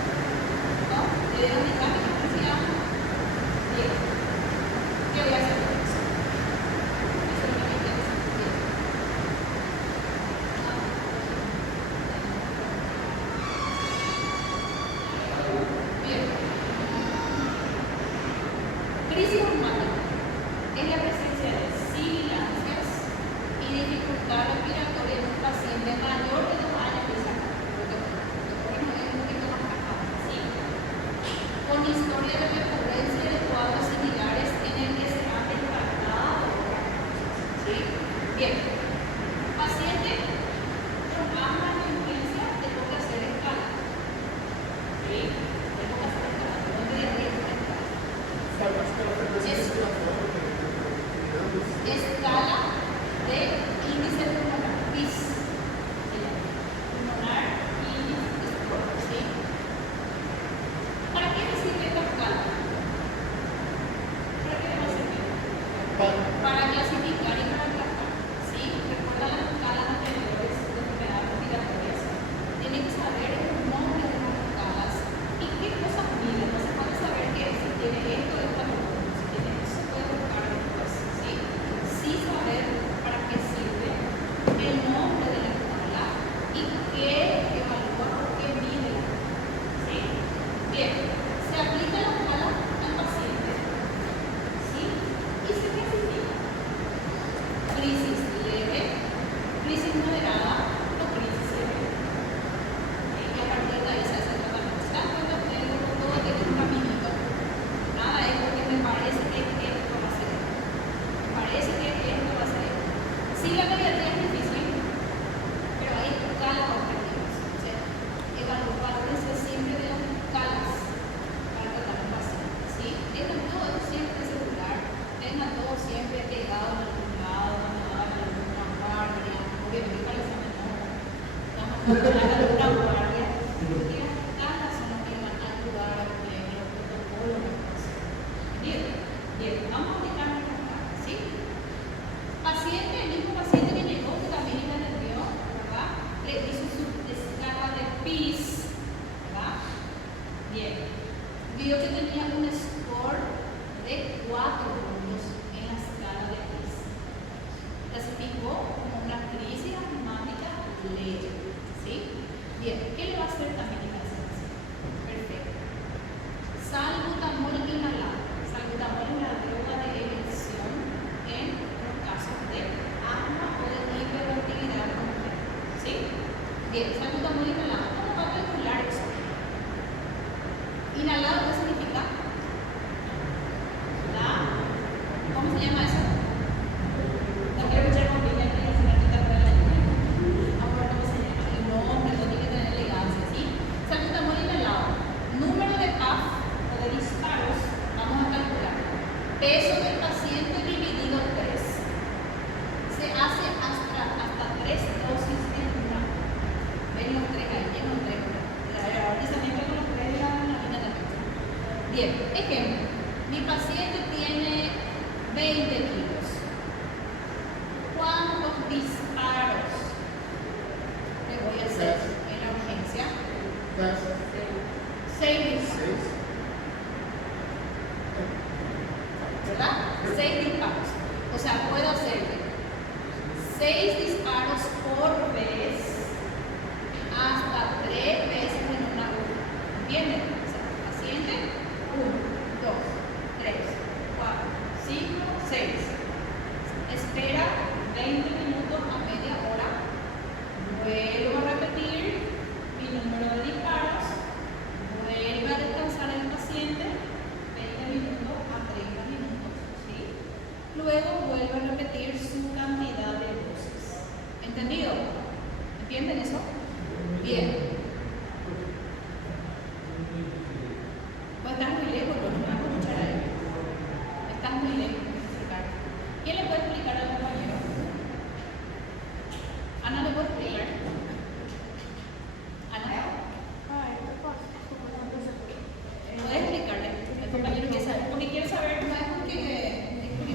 ¿No? ¿Le dieron dinámica de crisis de asma? Bien. ¿Qué voy a hacer con eso? Eso es lo que me interesa. Bien. Bien. Crisis asmática es la presencia de sibilancias y dificultad respiratoria en un paciente mayor de 2 años de edad. Lo que es un poquito más bajado, ¿sí? Con historia de recurrencia de cuadros similares en el que se ha descartado otra cosa, ¿sí? Bien. Paciente con asma de urgencia, tengo que hacer escala, ¿sí? Tengo que hacer escala, no te diría escala. Escala de índice pulmonar, PIS, pulmonar Bien, ¿qué le va a hacer también en la esencia? Perfecto. Salbutamol inhalado. Salbutamol es la droga de elección en los casos de asma o de hiperactividad completa. ¿Sí? Bien, salbutamol inhalado. ¿Cómo va a calcular eso? Inhalado, ¿qué significa? ¿Cómo se llama eso? No quiero escuchar con Biblia y al final te para la lluvia. Ahora, ¿cómo se llama? El nombre, no tiene que tener elegancia, ¿sí? Salbutamol inhalado. Número de puff o de disparos, vamos a calcular. Peso del paciente dividido 3. Se hace hasta 3 dosis en una. Ven los 3 ahí, ven los 3. Ahora también con los 3 de la línea también. Bien, ejemplo. Mi paciente tiene 20 kilos. ¿Cuántos disparos le voy a hacer en la urgencia? 6 disparos. ¿Verdad? 6 disparos. O sea, puedo hacerle 6 disparos por vez hasta 3 veces en una hora. ¿Entienden? O sea, paciente 1, 2, 3, 4, 5, 6. Espera 20 minutos a media hora. Vuelvo a repetir mi número de disparos. Vuelve a descansar el paciente 20 minutos a 30 minutos. ¿Sí? Luego vuelve a repetir su cantidad de dosis. ¿Entendido? ¿Entienden eso? Bien. Pues estás muy lejos, no me vas a escuchar ahí. Estás muy lejos de explicar. ¿Quién le puede explicar al compañero? Ana, ¿le puede explicar? Ana, ¿puedes explicarle? El compañero quiere saber, porque quiere saber, no es porque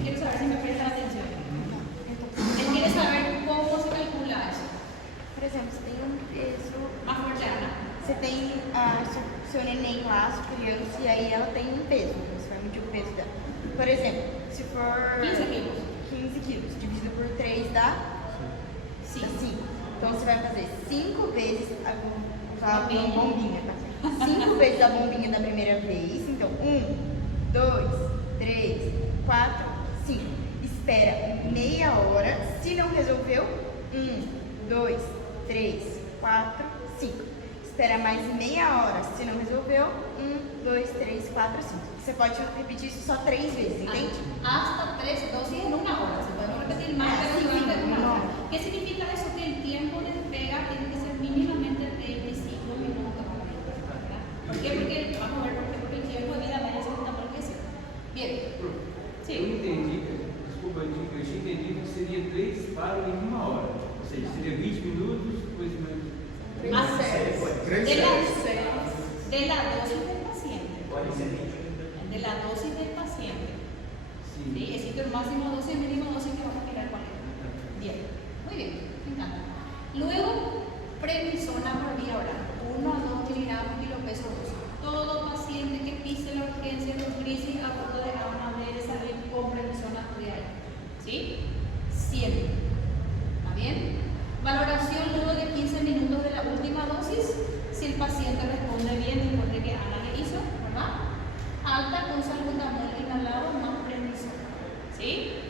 quiere saber si me presta atención. Él quiere saber cómo se calcula eso. Por exemplo, você tem peso. Más fuerte, Ana. Você tem seu neném lá, sua criança, e aí ela tem peso. Você vai medir o peso dela. Por exemplo, se for 15 quilos. 15 quilos, dividido por 3 dá Sí. 5. Então você vai fazer 5 vezes a Bombinha. bombinha, tá? 5 vezes a bombinha da primeira vez. Então, 1, 2, 3, 4, 5. Espera meia hora. Se não resolveu, 1, 2, 3, 4, 5. Espera mais meia hora. Se não resolveu, 1, 2, 3, 4, 5. Você pode repetir isso só 3 vezes, entende? Hasta 3 dosis en una hora. Se puede repetir más, pero durante una hora. ¿Qué significa eso? Que el tiempo de entrega tiene que ser mínimamente 35 minutos. ¿Verdad? ¿Por qué? Porque, vamos a ver, porque el tiempo de vida media se está enriqueciendo. Bien. Eu Sí. entendi, desculpa, eu tinha entendido que seria 3 disparos em 1 hora. Ou seja, seria 20 minutos, depois mais. De la dosis del paciente. De la dosis del paciente. Sim. ¿Sí? Existe el máximo dosis y mínimo dosis que vamos a mirar cuál es. Bien, muy bien, me encanta. Luego, prednisona por vía oral, 1 a 2 miligramos kilopeso dosis. Todo paciente que pise la urgencia de crisis aguda de asma debe salir con prednisona de ahí. ¿Sí? Siempre. ¿Está bien? Valoración luego de 15 minutos de la última dosis, si el paciente responde bien después de que Ana le hizo, ¿verdad? Alta con salbutamol inhalado más prednisona. ¿Sí?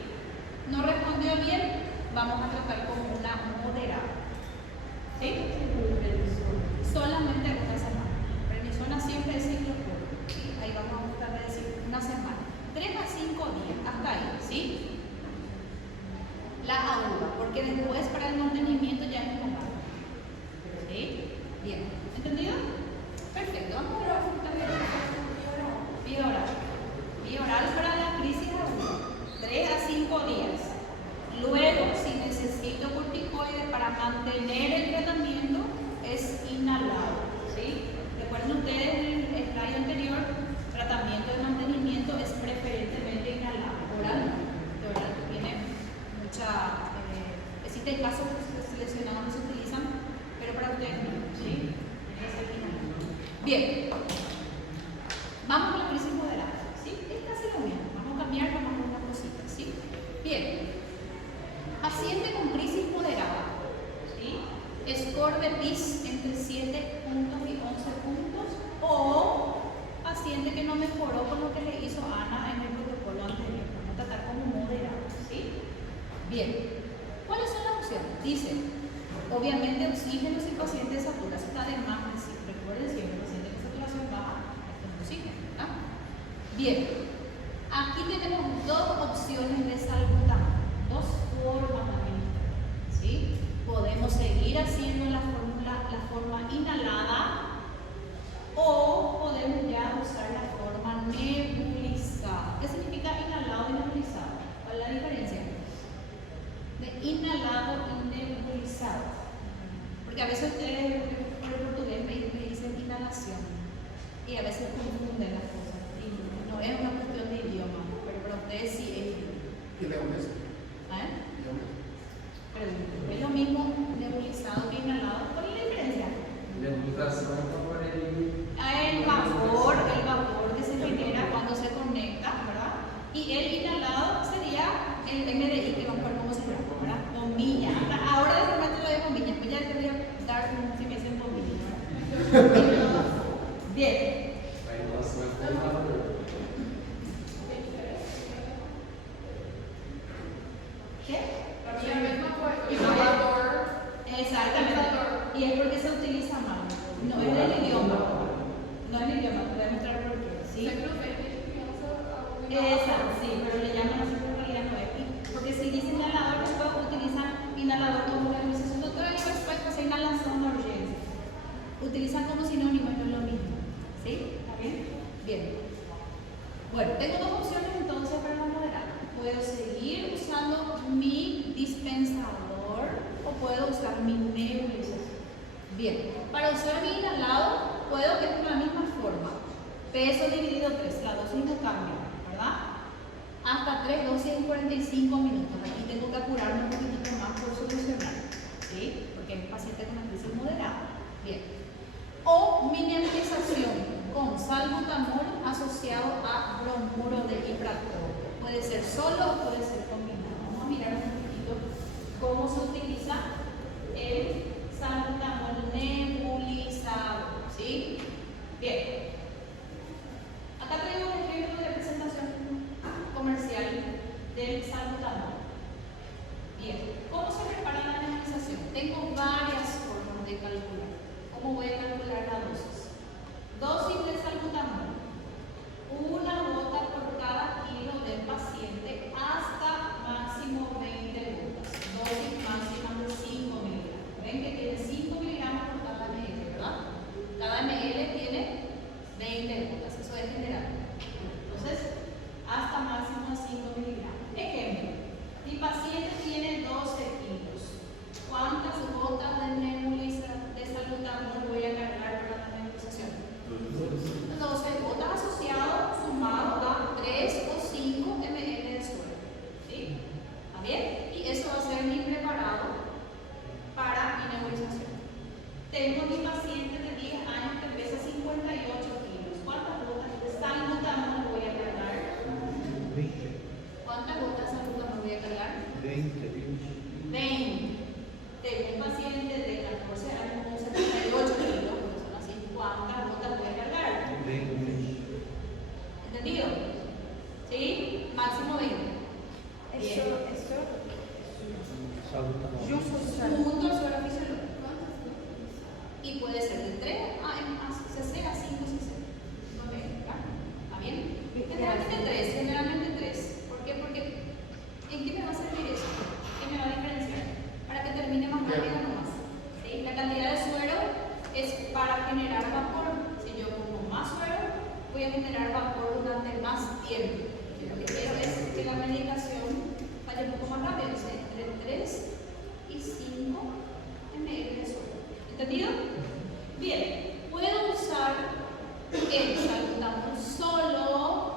No respondió bien, vamos a tratar como una moderada. ¿Sí? Solamente una semana. Prednisona siempre es ciclo corto. ¿Sí? Ahí vamos a buscar de decir una semana. 3 a 5 días, hasta ahí. ¿Sí? La aguda, porque después para el mantenimiento ya es como más. ¿Sí? Bien. ¿Entendido? Perfecto. Vamos a ver vía oral. Vía oral para la crisis aguda. 3 a 5 días. Luego, si necesito corticoide para mantener el tratamiento, es inhalado. ¿Sí? Recuerden ustedes en el slide anterior, tratamiento de mantenimiento es preferentemente inhalado. Oral, de oral tiene mucha. Existen casos seleccionados que se utilizan, pero para ustedes no. ¿Sí? Es el inhalado. Bien. Vamos con la crisis moderada. ¿Sí? Es casi lo mismo. Vamos a cambiar, vamos a unas cositas. ¿Sí? Bien. Paciente con crisis moderada. ¿Sí? Score de PIS entre 7 Bien, aquí tenemos dos opciones de salbutamol, dos formas de administrar, ¿sí? Podemos seguir haciendo la forma inhalada o podemos ya usar la forma nebulizada. ¿Qué significa inhalado y nebulizado? ¿Cuál es la diferencia? De inhalado y nebulizado. Porque a veces ustedes por el portugués me dicen inhalación y a veces confunden las cosas. Y no es una cuestión de idioma, pero para ustedes sí es idioma. ¿Y leones? ¿Eh? Leones. Pregunto, ¿es lo mismo nebulizado que inhalado? ¿Cuál es la diferencia? Nebulização por ele. El vapor que se genera cuando se conecta, ¿verdad? Y el inhalado sería el MDI, que no me acuerdo cómo se llama, ¿verdad? Bombilla. Ahora de repente lo de bombilla, pues ya tendría que dar si me dicen bombilla, ¿verdad? Bien. A inalação é com o inhalador. ¿Qué? Para mí es la misma cosa, inhalador. Exactamente. Y es porque se utiliza mal. No es el idioma. No es el idioma, te voy a mostrar por qué. ¿Sí? Exacto, sí, pero le llaman así, pero en realidad no es. Porque si dicen inhalador, después utilizan inhalador como una utilización. No todo eso después pues inhalación de urgencia. Utilizan como sinónimo y no es lo mismo. ¿Sí? ¿Está bien? Bien. Bueno, tengo dos opciones entonces para la moderada. Puedo seguir usando mi dispensador o puedo usar mi nebulización. Bien, para usar mi inhalado puedo que es de la misma forma. Peso dividido 3, la dosis no cambia, ¿verdad? Hasta 3 dosis en 45 minutos. Aquí tengo que apurarme un poquitito más por solucionar, ¿sí? Porque es un paciente con una crisis moderada. Bien. O mi nebulización con salbutamol asociado a bromuro de ipratropo. Puede ser solo o puede ser combinado. Vamos a mirar un poquitito cómo se utiliza el salbutamol nebulizado, ¿sí? Bien. Acá tengo un ejemplo de presentación comercial del salbutamol. Bien. ¿Cómo se prepara la nebulización? Tengo varias formas de calcular. ¿Cómo voy a calcular la dosis? Dosis de salbutamol. Una gota por cada kilo del paciente hasta máximo 20 gotas. Dosis máxima de 5 miligramos. Ven que tiene 5 miligramos por cada ml, ¿verdad? Cada ml tiene 20 gotas. Eso es general. Entonces, hasta máximo de 5 miligramos. Ejemplo, mi paciente tiene 12 kilos. ¿Cuántas gotas de salbutamol voy a cargar para la nebulización? 12 gotas asociado sumado a 3 o 5 ml de suero. ¿Sí? ¿Está bien? Y eso va a ser mi preparado para mi nebulización. Tengo mi paciente de 10 años que pesa 58 kilos. ¿Cuántas gotas de salbutamol voy a cargar? 20. ¿Cuántas gotas de salbutamol voy a cargar? 20. 20. Tengo un paciente de 14 años con 78 kilos, que son así, ¿cuántas gotas voy a cargar? 20. ¿Entendido? ¿Sí? Máximo 20. Eso, Salbutamol. Junto al suelo fisiológico. Y puede ser de 3 a cc a 5 cc. No me ¿verdad? ¿Está bien? Generalmente 3. ¿Por qué? Porque ¿en qué me va a servir eso? ¿Qué me va a diferenciar? Para que termine más rápido nomás. ¿Sí? La cantidad de suero es para generar vapor. Si yo pongo más suero, voy a generar vapor durante más tiempo. Lo que quiero es que la medicación vaya un poco más rápido, o sea, entre 3 y 5 ml de suero. ¿Entendido? Bien, puedo usar el salbutamol solo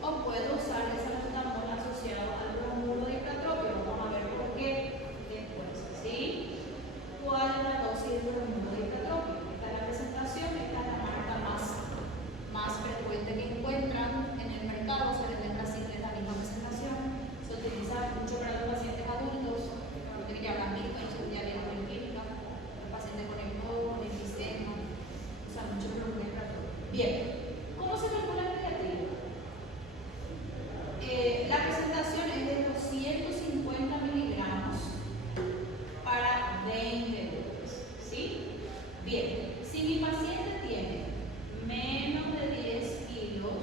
o puedo usar el salbutamol asociado al bromuro de ipratropio. Vamos a ver por qué después, ¿sí? ¿Cuál es la dosis de bromuro de ipratropio? Esta es la presentación, esta es la marca más frecuente que encuentran en el mercado. Se vende en Brasil, es la misma presentación. Se utiliza mucho para los pacientes adultos, que ya habrán visto en su día de en clínica, los pacientes con EPOC, con enfisema, usan mucho el bromuro de ipratropio. Bien, ¿cómo se calcula el negativo? La presentación es de 250 miligramos para 20 gotas, ¿sí? Bien, si mi paciente tiene menos de 10 kilos,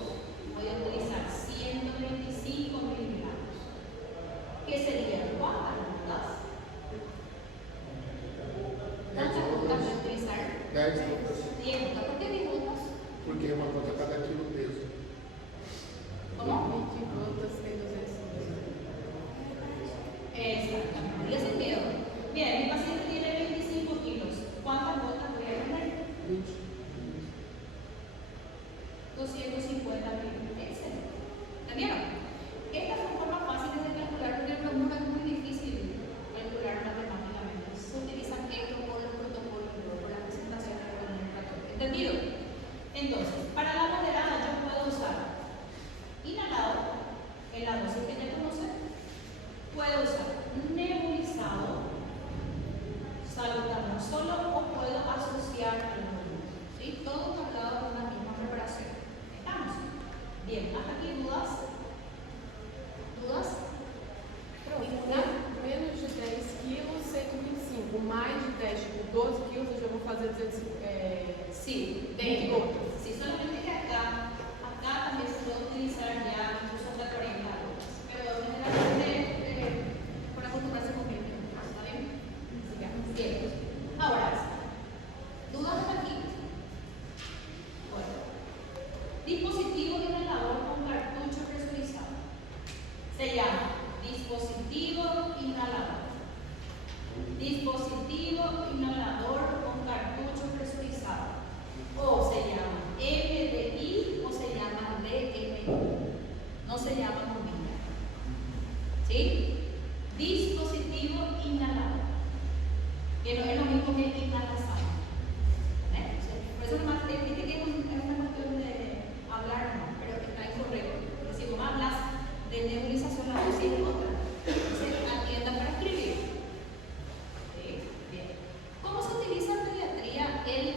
voy a utilizar 10 gotas. ¿Por qué 10 gotas? Porque é uma gota a cada quilo peso. ¿Cómo? 20 gotas tem 250. Exactamente, diga sin miedo. Bien, mi paciente tiene 25 kilos. ¿Cuántas gotas voy a poner? 250 kilos. Excelente. ¿Entendieron? Estas son formas fáciles de calcular, porque el problema es muy difícil calcular matemáticamente. Se utilizan estos por los protocolos, por las presentaciones con el laboratorio. ¿Entendido? Entonces, para la moderada yo puedo usar inhalado, en la dosis que ya conocen, puedo usar nebulizado, salbutamol solo, o puedo asociar algunos. ¿Sí? Todos hablados de una misma preparación. ¿Estamos? Bien, hasta aquí dudas. ¿Dudas? Menos de 10 quilos, 125. Mais de 10, tipo 12 quilos, eu já vou fazer 250. Sí, 20 gotas. Sí, solamente que acá también se puede utilizar ya incluso hasta 40 gotas. Pero generalmente, por acostumbrarse con 20 gotas, ¿está bien? Sigamos. Bien. Ahora, ¿dudas hasta aquí? Bueno. Dispositivo inhalador con cartucho presurizado. Se llama dispositivo inhalador. Dispositivo inhalador con cartucho presurizado. O se llama MDI o se llama DMI. No se llama bombilla. ¿Sí? Dispositivo inhalador. Que no es lo mismo que inhalación. Por eso nomás te dije que es una cuestión de hablar, ¿no? Pero está incorrecto. Porque si vos hablas de nebulización, la dosis es otra. Entonces, atienda para escribir. ¿Sí? Bien. ¿Cómo se utiliza en pediatría el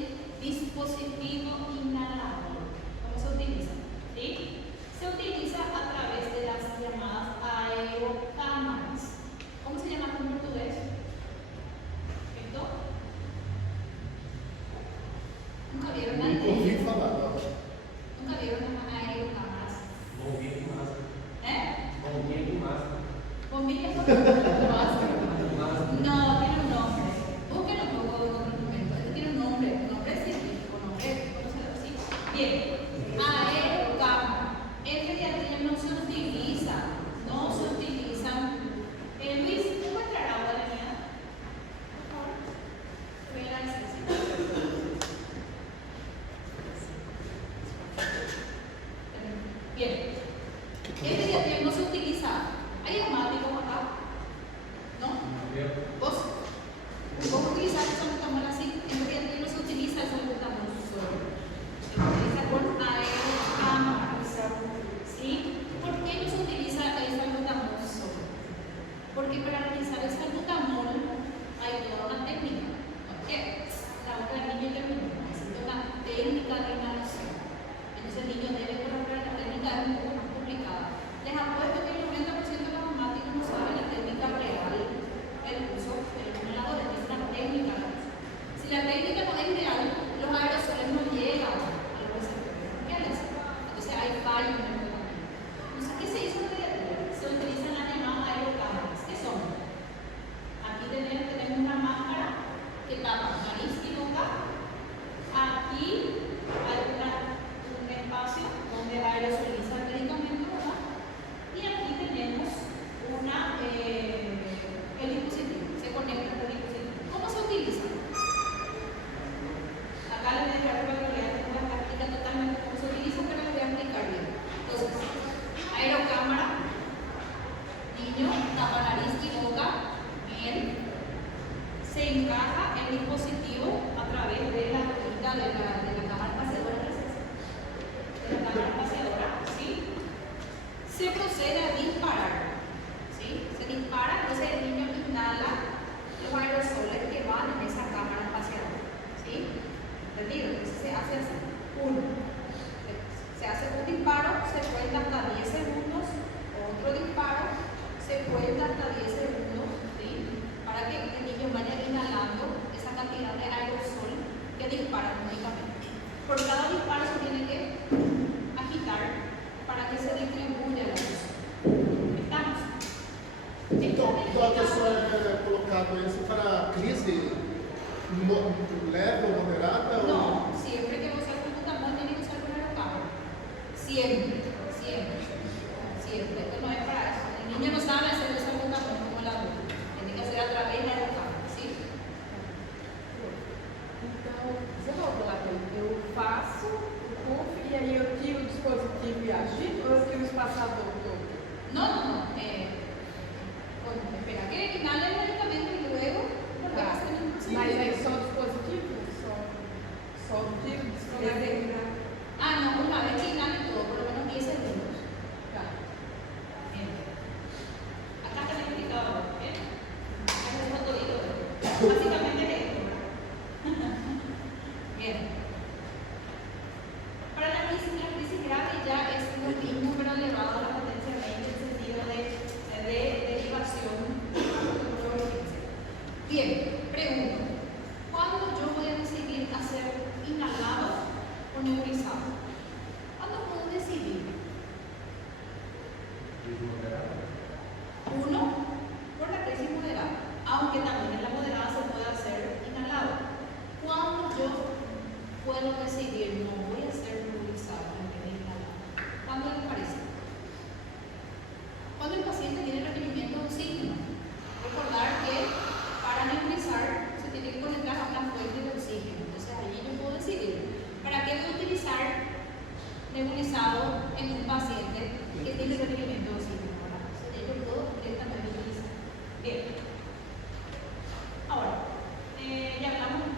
dispositivo inhalador? ¿Cómo se utiliza? ¿Sí? Se utiliza a través de las llamadas aerocámaras. ¿Cómo se llama en portugués? ¿Esto? Nunca vieron nada Nunca ouvi de falar, não. Nunca vieron las aerocámaras. Bombinha com máscara. Bombinha com máscara. Bombillas con máscara. No, tiene un nombre. Búsquenlo un poco en otro momento. Este tiene un nombre científico, nombre conocido así. Bien, aerocámara. En pediatría no se utiliza, Luis, ¿cómo entrar agua de la mía? Por favor. Voy a la licencia. Bien. En pediatría no se utiliza. ¿Hay neumáticos acá? ¿No? ¿Vos? ¿Vos utilizás el salbutamol así? En pediatría no se utiliza el salbutamol solo. Se utiliza con aerocámaras. ¿Sí? ¿Por qué no se utiliza el salbutamol solo? Porque para realizar el salbutamol hay toda una técnica. ¿Por qué? La boca del niño terminó. Necesita una técnica de inhalación. Entonces el niño debe conocer la técnica, es un poco más complicada. Les apuesto que el 90% de los neumáticos no saben la técnica real, el uso del inhalador, es una técnica. Si la técnica no es real, los aerosoles no llegan a los receptores. Entonces hay fallo en el tratamiento. Entonces, ¿qué se hizo en pediatría? Se utilizan las llamadas aerocámaras. ¿Qué son? Aquí tenemos una máscara que tapa nariz y boca. Aquí hay un espacio donde aerosoliza el medicamento, ¿verdad? Y aquí tenemos el dispositivo. Se conecta al dispositivo. ¿Cómo se utiliza? Acá les voy a dejar para que vean una práctica totalmente cómo se utiliza, pero les voy a explicar bien. Entonces, aerocámara, niño, tapa nariz y boca, bien. Se encaja el dispositivo a través de la bolita de la cámara espaciadora, ¿sí? Se procede a disparar, ¿sí? Se dispara, entonces el niño inhala los aerosoles que van en esa cámara espaciadora, ¿sí? ¿Entendido? Entonces se hace así, se hace un disparo, se cuenta hasta 10 segundos, otro disparo, se cuenta hasta 10 segundos, ¿sí? Para que el niño vaya inhalando esa cantidad de aerosol que dispara el medicamento. Por cada disparo se tiene que agitar para que se distribuya la luz. ¿Estamos? Então, a senhora é colocado isso para crise leve ou moderada? No, Ou... faço o puff e aí eu tiro o dispositivo e agito, ou eu tiro o espaçador todo? No, no, no. Espera, que inhale el medicamento y luego, porque Tá. va a ser imposible. Mas é só o dispositivo? Só o tiro o dispositivo? Ah, no, una vez que inhale todo, por lo menos 10 segundos. Tá. Bien. Acá está el indicador, ¿bien? Acá es el fotodito. Básicamente es esto. Bien. Para la crisis grave ya es lo mismo, pero elevado a la potencia 20 en el sentido de derivación. Bien, pregunto. ¿Cuándo yo voy a decidir hacer inhalado o nebulizado? ¿Cuándo puedo decidir? Uno, por la crisis moderada, aunque también en la moderada se puede hacer inhalado. ¿Cuándo yo puedo decidir no voy a hacer nebulizado en vez de inhalado? ¿Cuándo les parece? Cuando el paciente tiene requerimiento de oxígeno. Recordar que para nebulizar se tiene que conectar a una fuente de oxígeno. Entonces allí yo puedo decidir para qué voy a utilizar nebulizado en un paciente que tiene requerimiento de oxígeno. ¿Verdad? Entonces yo puedo directamente utilizar. Bien. Ahora, ya hablamos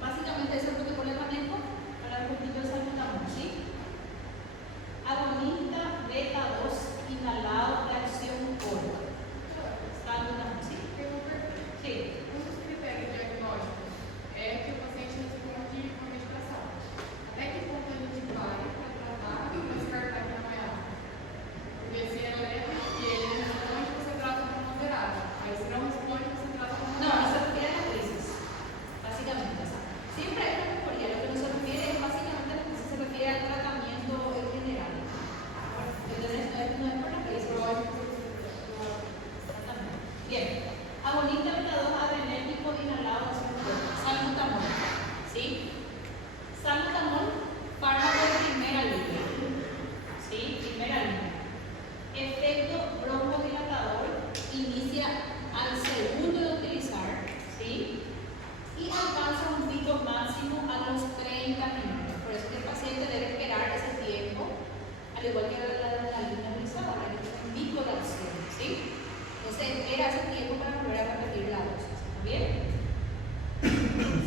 básicamente de ese protocolo de manejo para el poquito de salbutamol, ¿sí? Agonista beta 2 inhalado de acción corta. Salbutamol, ¿sí? Sí. Um dos critérios diagnósticos é que o paciente responde com a medicação. Até que ponto a gente vai para tratar e para descartar que não é alta? Porque se ela é que ele responde, você trata como moderado. Aí se não responde, você trata como No, no moderado. se refiere a la crisis, básicamente. O sea, siempre hay una mejoría. Lo que no se refiere es básicamente a la crisis, se refiere al tratamiento en general. Entonces, no es por la crisis. Exactamente. Bien. Agonista beta 2 adrenérgico inhalado de acción corta. Salbutamol. ¿Sí? Salbutamol, fármaco de primera línea. ¿Sí? Primera línea. Efecto broncodilatador inicia al segundo de utilizar, ¿sí? Y alcanza un pico máximo a los 30 minutos. Por eso que el paciente debe esperar ese tiempo, al igual que la línea utilizada, hay un pico de acción, ¿sí? Entonces espera ese tiempo para volver a repetir la dosis. ¿Está bien?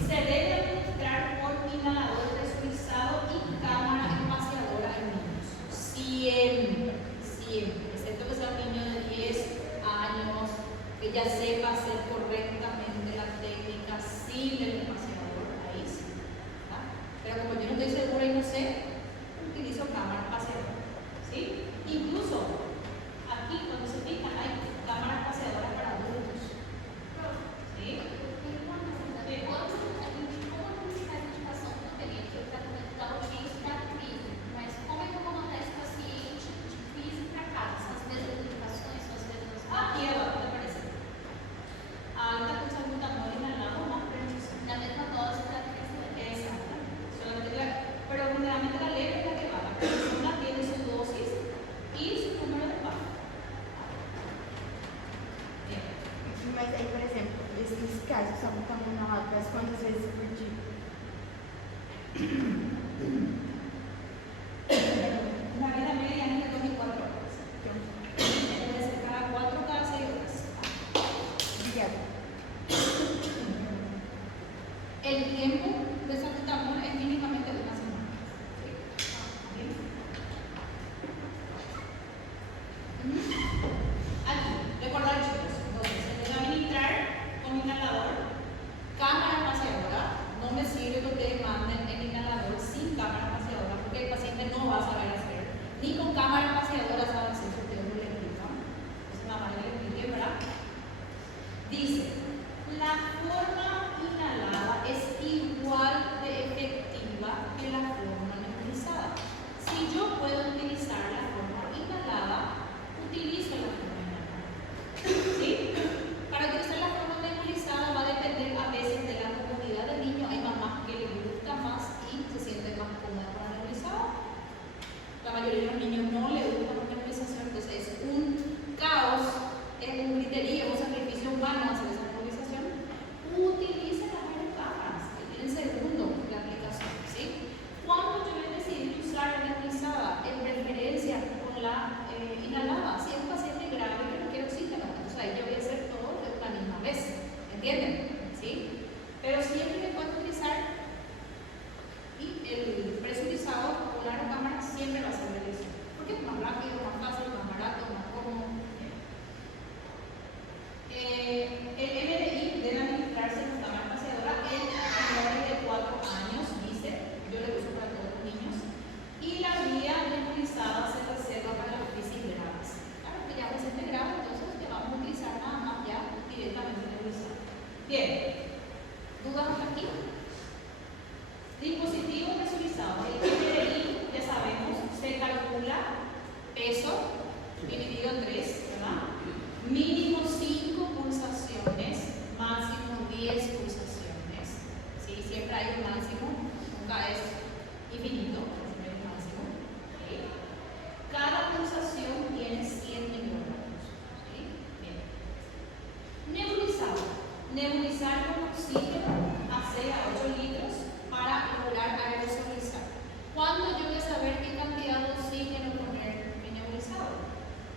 Se debe administrar por inhalador presurizado y cámara espaciadora en niños. Siempre, siempre. Excepto que sea un niño de 10 años, que ya sepa hacer correctamente la técnica sin el espaciador. Ahí sí. ¿Verdad? Pero como yo no estoy segura y no sé, utilizo cámara espaciadora. ¿Sí? Incluso aquí, cuando se fijan, hay cámaras espaciadoras para adultos. ¿Sí? Aqui ela aparece. Alta com salbutamol inhalado más prensa. La misma dosis para que se Exactamente. Solamente pero generalmente la el presurizado con la cámara siempre va a ser la elección. Porque es más rápido, más fácil, más barato, más cómodo. El MDI debe administrarse en una cámara espaciadora en menores de 4 años, dice. Yo lo uso para todos los niños. Y la vía nebulizada se reserva para las crisis graves. Claro que ya es paciente grave, entonces le vamos a utilizar nada más ya directamente nebulizado. Bien, ¿dudas hasta aquí? Dispositivo presurizado. El MDI, ya sabemos, se calcula peso dividido en 3, ¿verdad? Mínimo 5 pulsaciones, máximo 10 pulsaciones. ¿Sí? Siempre hay un máximo, nunca es infinito, siempre hay un máximo. ¿Sí? Cada pulsación tiene 100 microgramos. ¿Sí? Bien. Nebulizado. Nebulizar con oxígeno a 6 a 8 litros para lograr aerosolizar. ¿Cuándo yo voy a saber qué cantidad de oxígeno poner en nebulizado?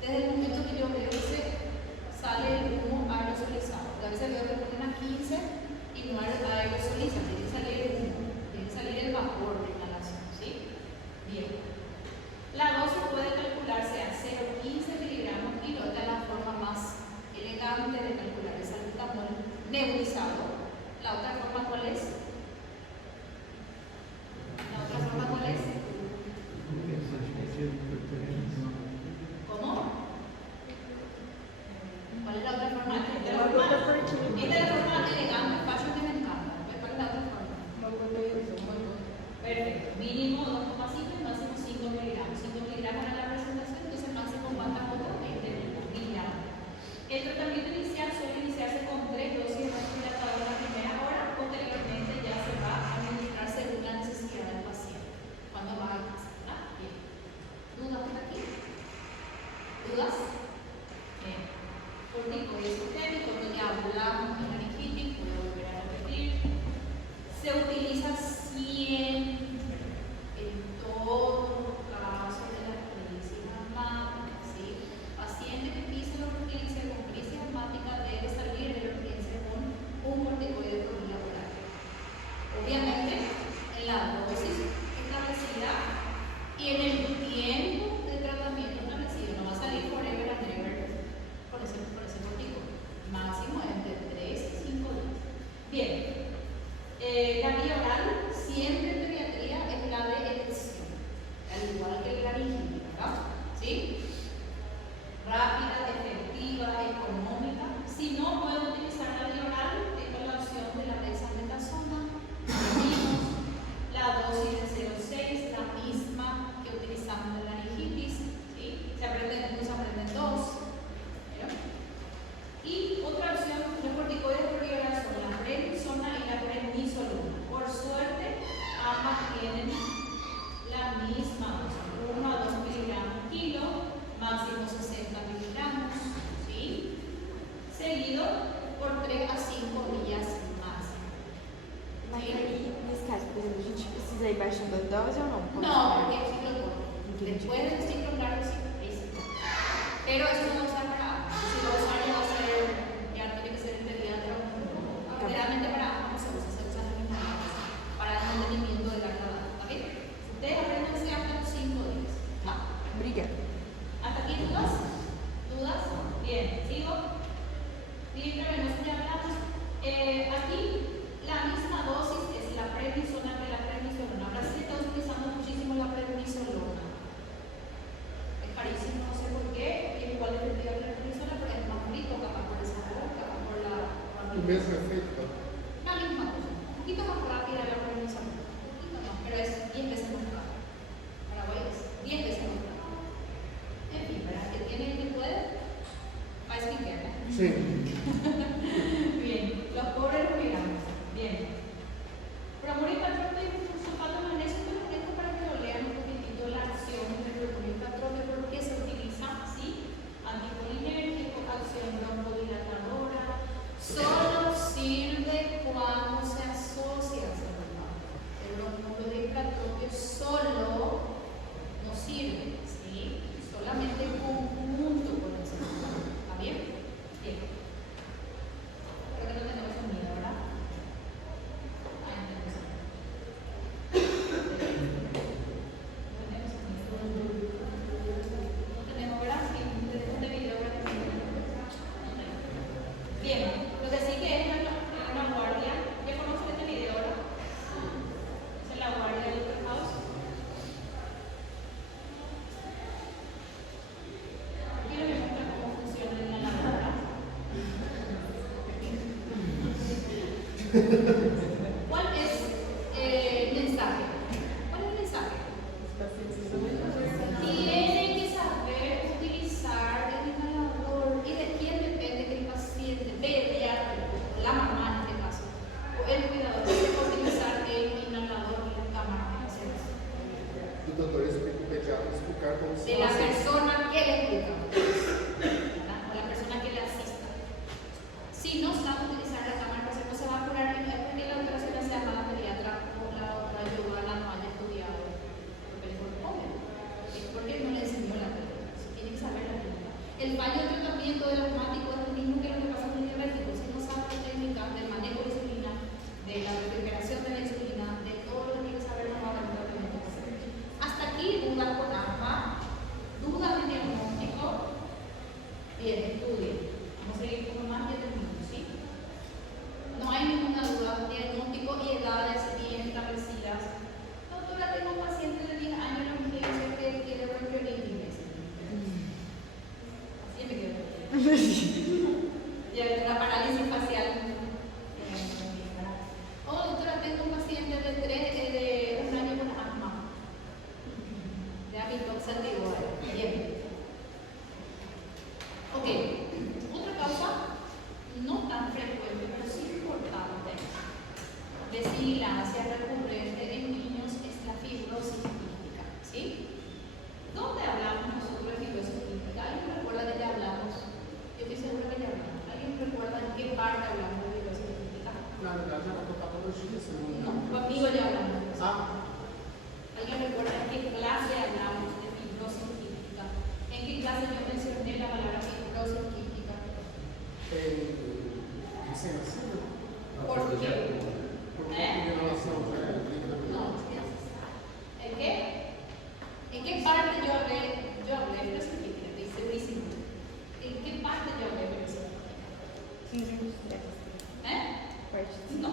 Desde el momento que yo veo que sale el humo aerosolizado. A veces veo que ponen a 15 y no aerosoliza, tiene que salir el humo, tiene que salir el vapor de inhalación. ¿Sí? Bien. La dosis puede calcularse a 0,15 miligramos kilo. Esta es la forma más elegante de calcular el salbutamol nebulizado. La otra forma, ¿cuál es? La otra forma, ¿cuál es? ¿Cómo? ¿Cuál es la otra forma? Esta es la forma elegante, fashion que me encanta. ¿Cuál es la otra forma? Perfecto. Mínimo 2,5 y máximo 5 miligramos. 5 miligramos en la presentación, entonces máximo cuántas gotas? 20 miligramos. El tratamiento inicial suele iniciarse con 3 dosis de respirador en la primera hora. Posteriormente ya se va a administrar según la necesidad del paciente. ¿Cuándo va a casa? Bien. ¿Dudas hasta aquí? ¿Dudas? Bien. Corticoides sistémicos, cuando ya hablamos de meningitis, voy a volver a repetir. Se utiliza siempre en todos los casos de la crisis asmática. ¿Sí? Paciente que pise la urgencia con crisis asmática debe salir de la urgencia con un corticoide por vía oral. Obviamente, en la dosis establecida y en el tiempo de tratamiento establecido, no va a salir forever and ever por ese corticoide. Máximo entre 3 y 5 días. Bien, la vía oral siempre en pediatría es la de elección, al igual que el laringitis, ¿verdad? ¿Sí? Rápida, efectiva, económica. Si no puedo utilizar la vía oral, tengo la opción de la dexametasona. La dosis de 0,6, la misma que utilizamos en la laringitis. ¿Sí? Se aprenden 1, se aprenden 2. ¿Pero? Y otra opción, los corticoides por vía oral son la prednisona y la prednisolona. Por suerte, ambas tienen la misma dosis, 1 a 2 miligramos kilo, máximo 60 miligramos, ¿sí? Seguido por 3 a 5 días máximo. Mas aí, nesse caso, por exemplo, a gente precisa ir baixando a dose ou não? No, porque es ciclo corto. Después del ciclo claro, sí, es ciclo. Pero eso no lo usa para ambos. Si lo usa, ya va a ser, ya tiene que ser el pediatra. Generalmente para ambos se usa el mismo para el mantenimiento de la grada. ¿Está bien? Ustedes aprenden hasta los 5 días. Obrigada. ¿Hasta aquí dudas? ¿Dudas? Bien, sigo. Bien, intravenoso ya hablamos. Aquí la misma dosis es la prednisona que la prednisolona. Ahora sí está utilizando muchísimo la prednisolona. Es carísimo, no sé por qué. Es igual de efectiva que la prednisolona, pero es más rico capaz por esa ¿Cuál es el mensaje? ¿Cuál es el mensaje? Tiene que saber utilizar el inhalador. ¿Y de quién depende que el paciente, pediatra, la mamá en este caso, o el cuidador, sepa utilizar el inhalador y la cámara? Do doutor explica o pediatra explicar como se De la faz. persona que le explica, ¿verdad? O la persona que le asista. Si no sabe utilizar la cámara, pues no se va a curar ni porque la doctora se le hace llamada pediatra o la doctora Giovanna no haya estudiado lo que le corresponde. Es porque no le enseñó la técnica. Tiene que saber la técnica. El fallo de tratamiento del asmático es el mismo que lo que pasa con el diabético. Si no sabe la técnica del manejo de insulina, de la refrigeración de la insulina, de todo lo que tiene que saber, no va a haber un tratamiento. Hasta aquí, dudas con asma, dudas de diagnóstico. Bien, estudien. Vamos a seguir con más y termino, ¿sí? No hay ninguna duda, diagnóstico y edades bien establecidas. Doctora, tengo un paciente de 10 años en la urgencia que quiere bronquiolitis. Así me quedo. Ya la parálisis facial. Oh, doctora, tengo un paciente de 1 año con asma. De hábito activo. Bien. Ok. Otra causa no tan frecuente, pero sí importante, de sibilancia recurrente en niños es la fibrosis quística, ¿sí? ¿Dónde hablamos nosotros de fibrosis quística? ¿Alguien recuerda que ya hablamos? Yo estoy segura que ya hablamos. ¿Alguien recuerda en qué parte hablamos de fibrosis quística? Na verdade, era com patologia, se não me No, engano. conmigo ya hablamos. Ah, ¿Alguien recuerda en qué clase hablamos de fibrosis quística? ¿En qué clase yo mencioné la palabra fibrosis quística? recém-nascido? ¿Por qué? Porque em relação líquida No. ¿En qué? ¿En qué parte yo hablé de fibrosis quística? Estoy segurísimo. ¿En qué parte yo hablé de fibrosis quística? ¿Eh? No.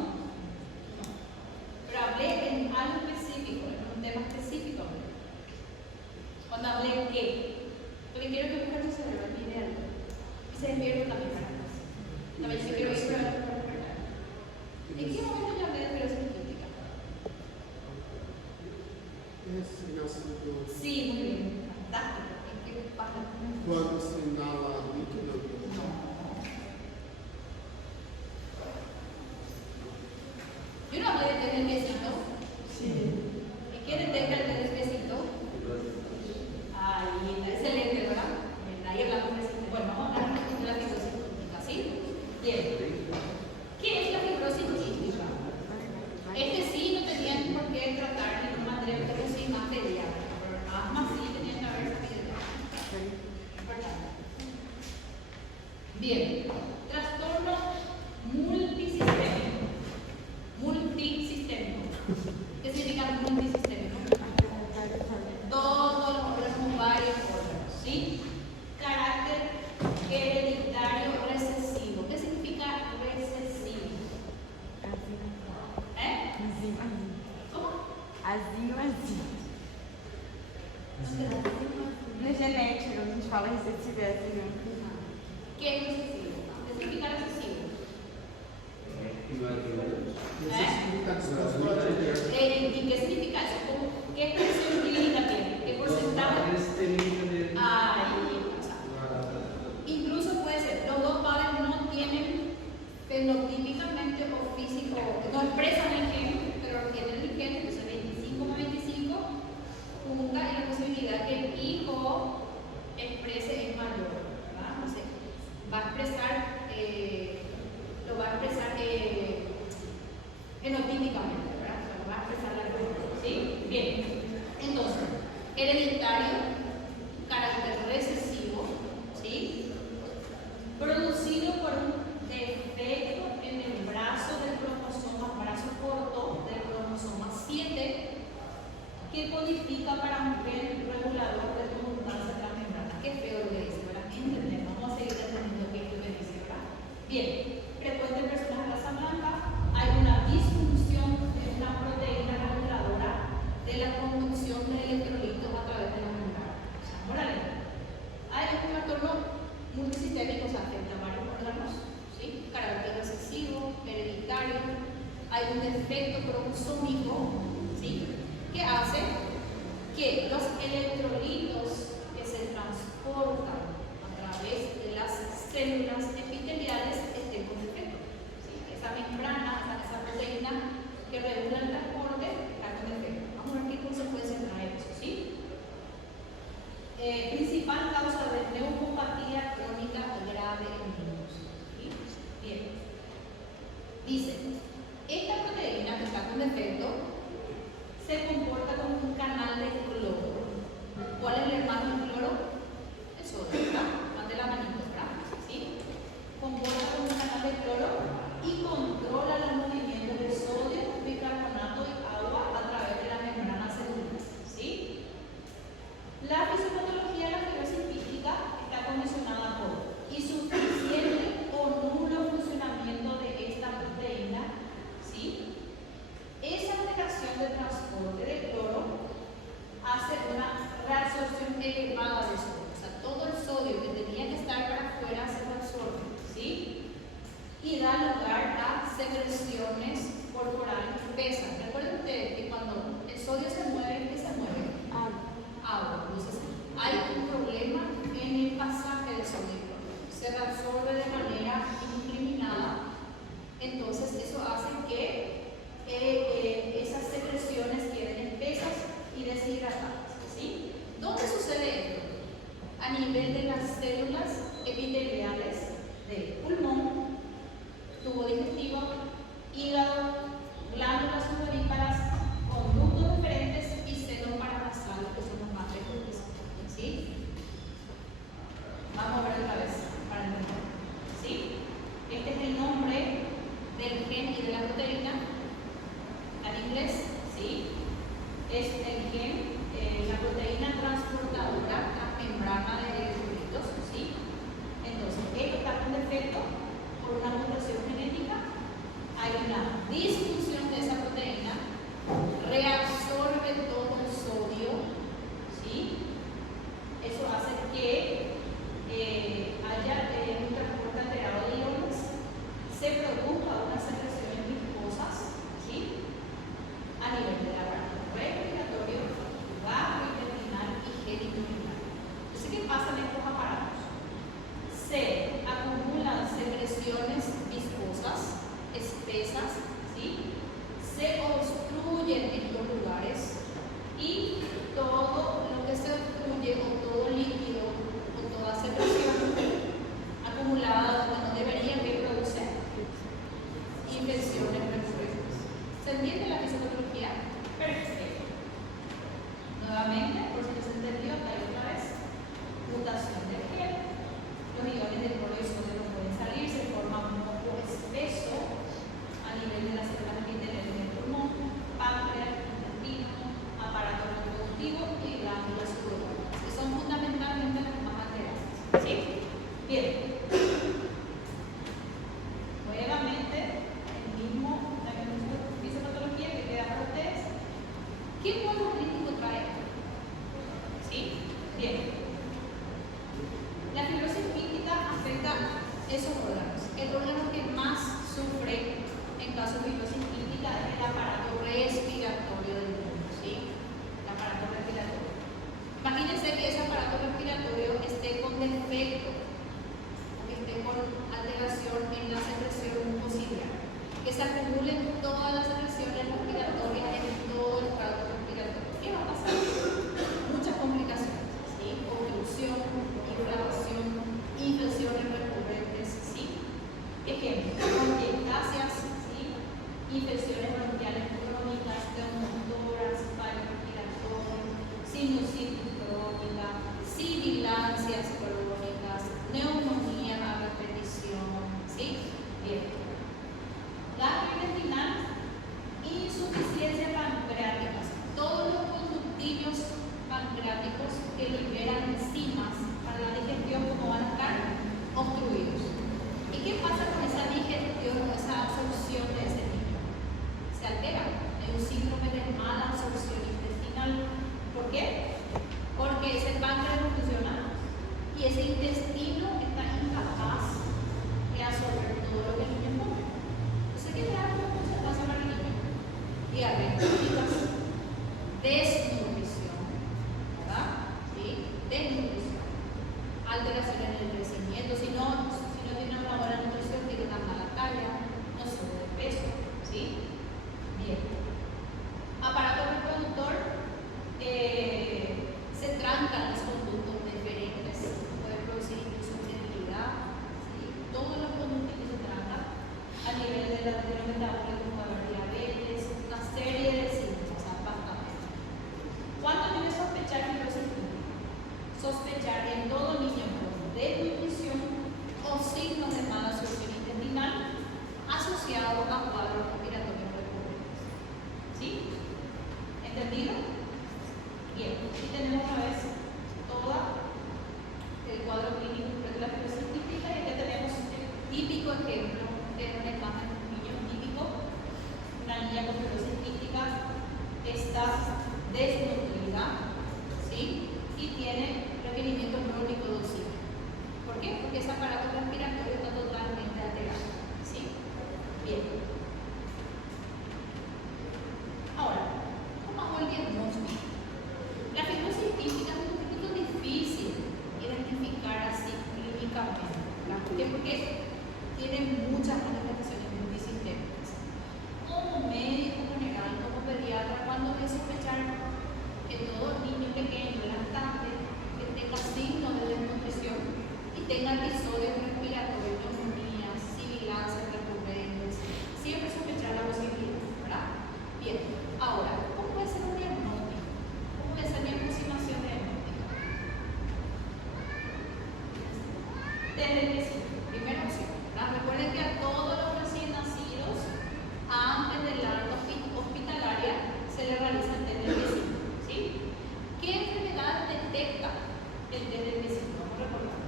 Pero hablé en algo específico, en un tema específico. Cuando hablé en qué, porque quiero que busquen su cerebro, mire algo. Y se despierta también para casa. También yo quiero ir para recordar. ¿En qué momento yo hablé de fibrosis quística? recém-nascido. Sí, muy bien. Fantástico. ¿En qué parte? Quando se inala líquido, Yo no hablé de tener besito. Sí. ¿Y qué detecta el tener besito? Ahí está, excelente, ¿verdad? Ahí hablamos de besito. Bueno, vamos a hablar de la fibrosis quística, ¿sí? Bien. ¿Qué es la fibrosis quística? Este sí no tenían por qué tratar ningún material, pero sí más pediatra. Pero asma sí tenían que haber sabido. Importante. Bien. Trastorno multisistémico. Multisistémico. ¿Qué significa multisistémico? Todos los órganos, varios órganos, ¿sí? Carácter hereditario recesivo. ¿Qué significa recesivo? ¿Eh? ¿Cómo? Azinho. No genético, a gente fala recessivo, é azinho. ¿Qué es recesivo? ¿Qué significa recesivo? necessita descontrole. ¿Y qué significa eso? ¿Qué expresión clínica tiene? ¿Qué porcentaje? Ahí está. Incluso puede ser, los dos padres no tienen fenotípicamente o físico, no expresan el gen, pero tienen el gen, entonces 25,25 junta y la posibilidad que el hijo exprese es mayor, ¿verdad? Entonces, va a expresar, lo va a expresar fenotípicamente, ¿verdad? Lo va a expresar la cosa, ¿sí? Bien, entonces, hereditario, carácter recesivo, ¿sí? Producido por un defecto en el brazo del cromosoma, brazo corto del cromosoma 7, que codifica para un gen regulador de conductancia transmembrana. Qué feo lo que dice, ¿verdad? Entendemos, vamos a seguir entendiendo qué es lo que dice, ¿verdad? Bien, frecuente en personas de raza blanca, hay una disfunción de una proteína reguladora de la conducción de electrolitos a través de la membrana. O sea, moraleja. Hay un trastorno multisistémico, o sea, afecta a varios órganos, ¿sí? Carácter recesivo, hereditario, hay un defecto cromosómico, ¿sí?, que hace que los electrolitos que se transportan a través de las células epiteliales estén con defecto, ¿sí? Esa membrana, esa proteína que regula el transporte está con defecto. Vamos a ver qué consecuencias trae eso, ¿sí? Principal causa de neumopatía crónica grave en niños, ¿sí? Bien. Dice, esta proteína que está con defecto se comporta como un canal de cloro. ¿Cuál es el hermano del cloro? El sodio, ¿verdad? Más de la manito, ¿verdad? ¿Sí? Comporta como un canal de cloro y controla los movimientos de sodio, bicarbonato y agua a través de la membrana celular, ¿sí? La fisiopatología de la fibrosis quística está condicionada por insuficiente o nulo funcionamiento de esta proteína, ¿sí? Esa alteración de transporte de cloro hace una reabsorción elevada de sodio. O sea, todo el sodio que tenía que estar para afuera se reabsorbe, ¿sí? Y da lugar a secreciones corporales espesas. Recuerden ustedes que cuando el sodio se mueve, ¿qué se mueve? Agua. Entonces, hay un problema en el pasaje del sodio. Se reabsorbe de manera indiscriminada. Entonces, eso hace que esas secreciones queden espesas y deshidratadas, ¿sí? ¿Dónde sucede esto? A nivel de las células epiteliales del pulmón, tubo digestivo, hígado, glándulas sudoríparas, conductos deferentes y seno paranasal, que son los más frecuentes, ¿sí? Vamos a ver otra vez para entender, ¿sí? Este es el nombre del gen y de la proteína. En inglés, ¿sí? Es el gen, la proteína transportadora, la membrana de electrolitos, ¿sí? Entonces, esto está con defecto por una mutación genética. Hay una disfunción de esa proteína, reabsorbe todo el sodio, ¿sí? Eso hace que haya un transporte alterado de iones, se produzca unas secreciones viscosas, ¿sí?, a nivel del aparato respiratorio, gastrointestinal y genitourinary. Entonces, ¿qué pasa en estos aparatos? Se acumulan secreciones viscosas, espesas, ¿sí? Se obstruyen estos lugares y todo lo que se obstruye o todo líquido o toda secreción acumulada donde no debería que produce infecciones recurrentes. ¿Se entiende la fisiopatología? Perfecto. Nuevamente, por si no se entendió, hay otra vez mutación del gen. Los iones de cloro y sodio no pueden salir, se forma un moco espeso a nivel de las células epiteliales del pulmón, páncreas, intestino, aparato reproductivo y glándulas sudoríparas, que son fundamentalmente las más alteradas, ¿sí? Bien. Nuevamente, la misma fisiopatología que queda para ustedes. ¿Qué cuadro clínico trae? ¿Sí? Bien. La fibrosis quística afecta esos órganos. El órgano que más sufre en caso de fibrosis quística es el aparato respiratorio del niño, ¿sí? El aparato respiratorio. Imagínense que ese aparato respiratorio esté con defecto, que esté con alteración en la secreción mucociliar, que se acumulen todas las secreciones respiratorias en todo el tracto respiratorio. ¿Qué va a pasar? Muchas complicaciones, ¿sí? Obstrucción, inflamación, infecciones recurrentes, ¿sí? Ejemplo, bronquiectasias, ¿sí? Infecciones bronquiales crónicas, pneumotoras, paro respiratorio, sinusitis crónica, sibilancias crónicas, porque tiene muchas manifestaciones multisistémicas. Como médico general, como pediatra, cuando hay sospechar que todo niño pequeño, lactante, que tenga signos de desnutrición y tenga episodios respiratorios, neumonías, sibilancias recurrentes, siempre sospechar la posibilidad, ¿verdad? Bien, ahora, ¿cómo puede ser un diagnóstico? ¿Cómo puede ser mi aproximación diagnóstica? Desde el principio, primera opción, ¿verdad? Recuerden que a todos los recién nacidos, antes del alta hospitalaria, se le realiza el test del vecino, ¿sí? ¿Qué enfermedad detecta el test del vecino? Vamos a recordar.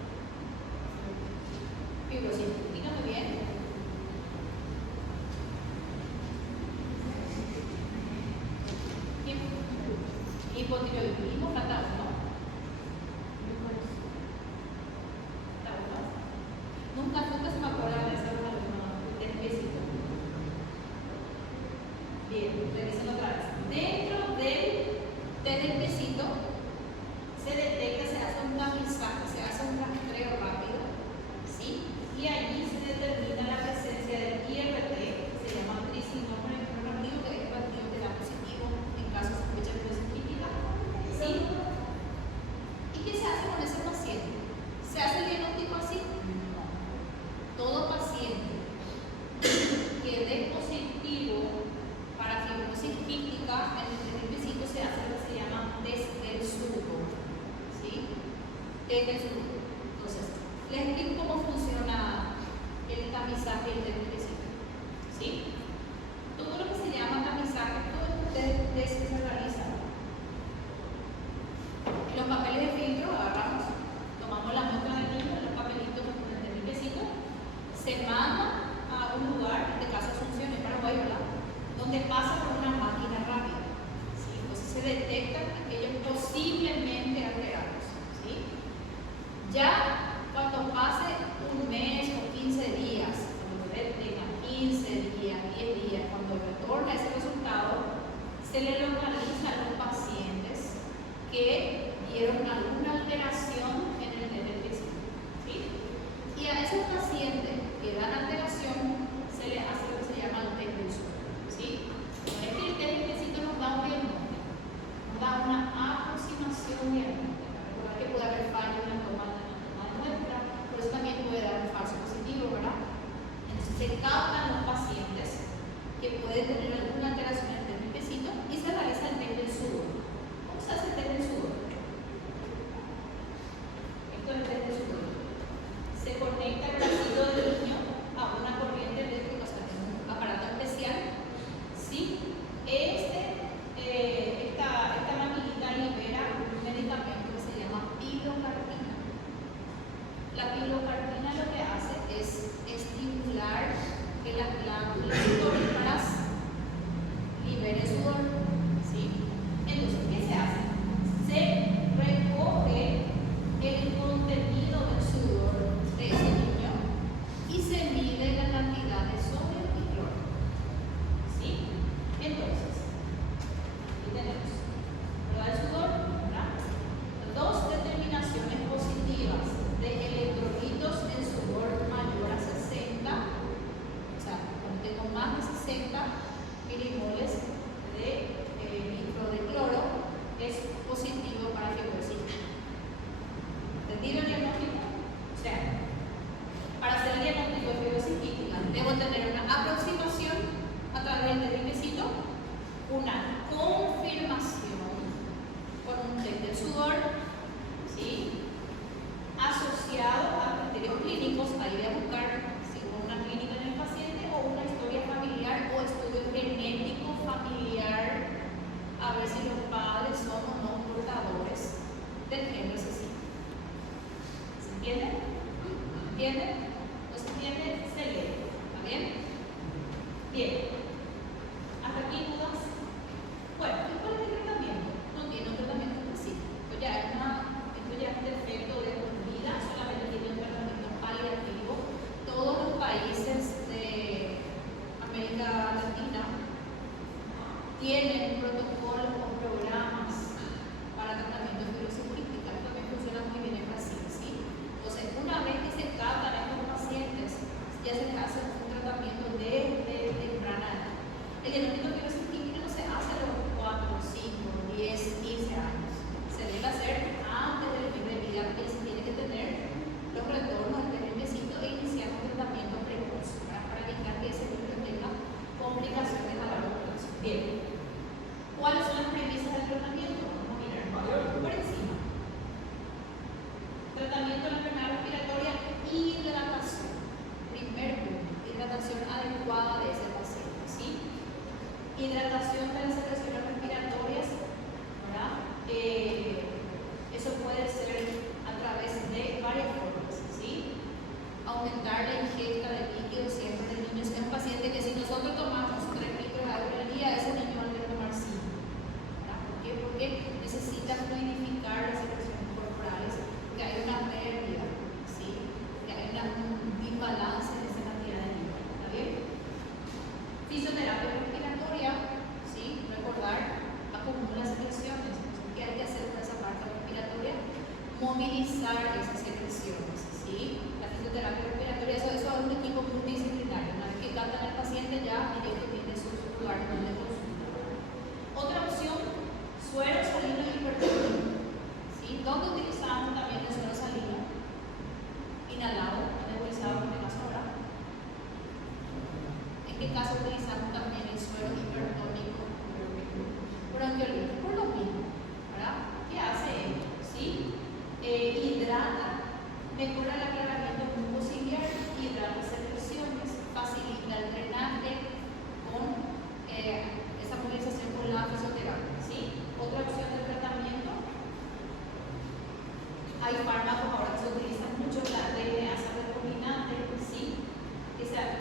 Fibrosis pública, muy bien. Hipotiroidismo, falta uno. Falta uno. Nunca se me acuerda de hacer del besito. Bien, revisen otra vez. Dentro del test del besito se detecta, se hace un tamizaje, se hace un rastreo rápido, ¿sí? Y allí se determina la presencia del IRT, se llama tricinoma rápido, que es el partido que da positivo en caso de sospecha de posibilidad, ¿sí? ¿Y qué se hace con ese paciente? ¿Se hace el diagnóstico así? No. Todo paciente que dé positivo para fibrosis quística en el besito se hace lo que se llama test del surdo, ¿sí? Test del surdo. Entonces, les explico cómo funciona el tamizaje y el test del besito, ¿sí? Todo lo que se llama tamizaje, todo este test que se realiza. Los papeles de filtro agarramos, tomamos la muestra del niño, los papelitos con el test del besito, se manda a un lugar, en este caso Asunción, en Paraguay, ¿verdad? Donde pasa por una máquina rápida, ¿sí? Entonces se detectan aquellos posiblemente alterados, ¿sí? Ya cuando pase un mes o 15 días, cuando tenga 15 días, 10 días, cuando retorna ese resultado, se le localiza a los pacientes que dieron alguna alteración en el test del besito, ¿sí? Y a esos pacientes que dan alteración se les hace lo que se llama el test del surdo, ¿sí? No es que el test del besito nos da un diagnóstico, nos da una aproximación porque necesitas modificar las secreciones corporales, que hay una pérdida, ¿sí? Que hay un imbalance en esa cantidad de líquido, ¿está bien? Fisioterapia respiratoria, ¿sí? Recordar, acumula secreciones. ¿Qué hay que hacer con esa parte respiratoria? Movilizar esas secreciones, ¿sí? La fisioterapia respiratoria, eso es un equipo multidisciplinario. Una vez que captan al paciente, ya directo tiene su lugar donde consulta. Otra opción, suero salino hipertónico, ¿sí? ¿Dónde utilizamos también el suero salino? Inhalado, nebulizado en este caso ahora. ¿En qué caso utilizamos también el suero hipertónico bronquiolítico? Por lo mismo, ¿verdad? ¿Qué hace esto? ¿Sí? Hidrata, mejora el aclaramiento mucociliar, hidrata secreciones, facilita el drenaje con esa movilización con la fisioterapia, ¿sí? Otra opción de tratamiento, hay fármacos ahora que se utilizan mucho, la DNase recombinante, ¿sí?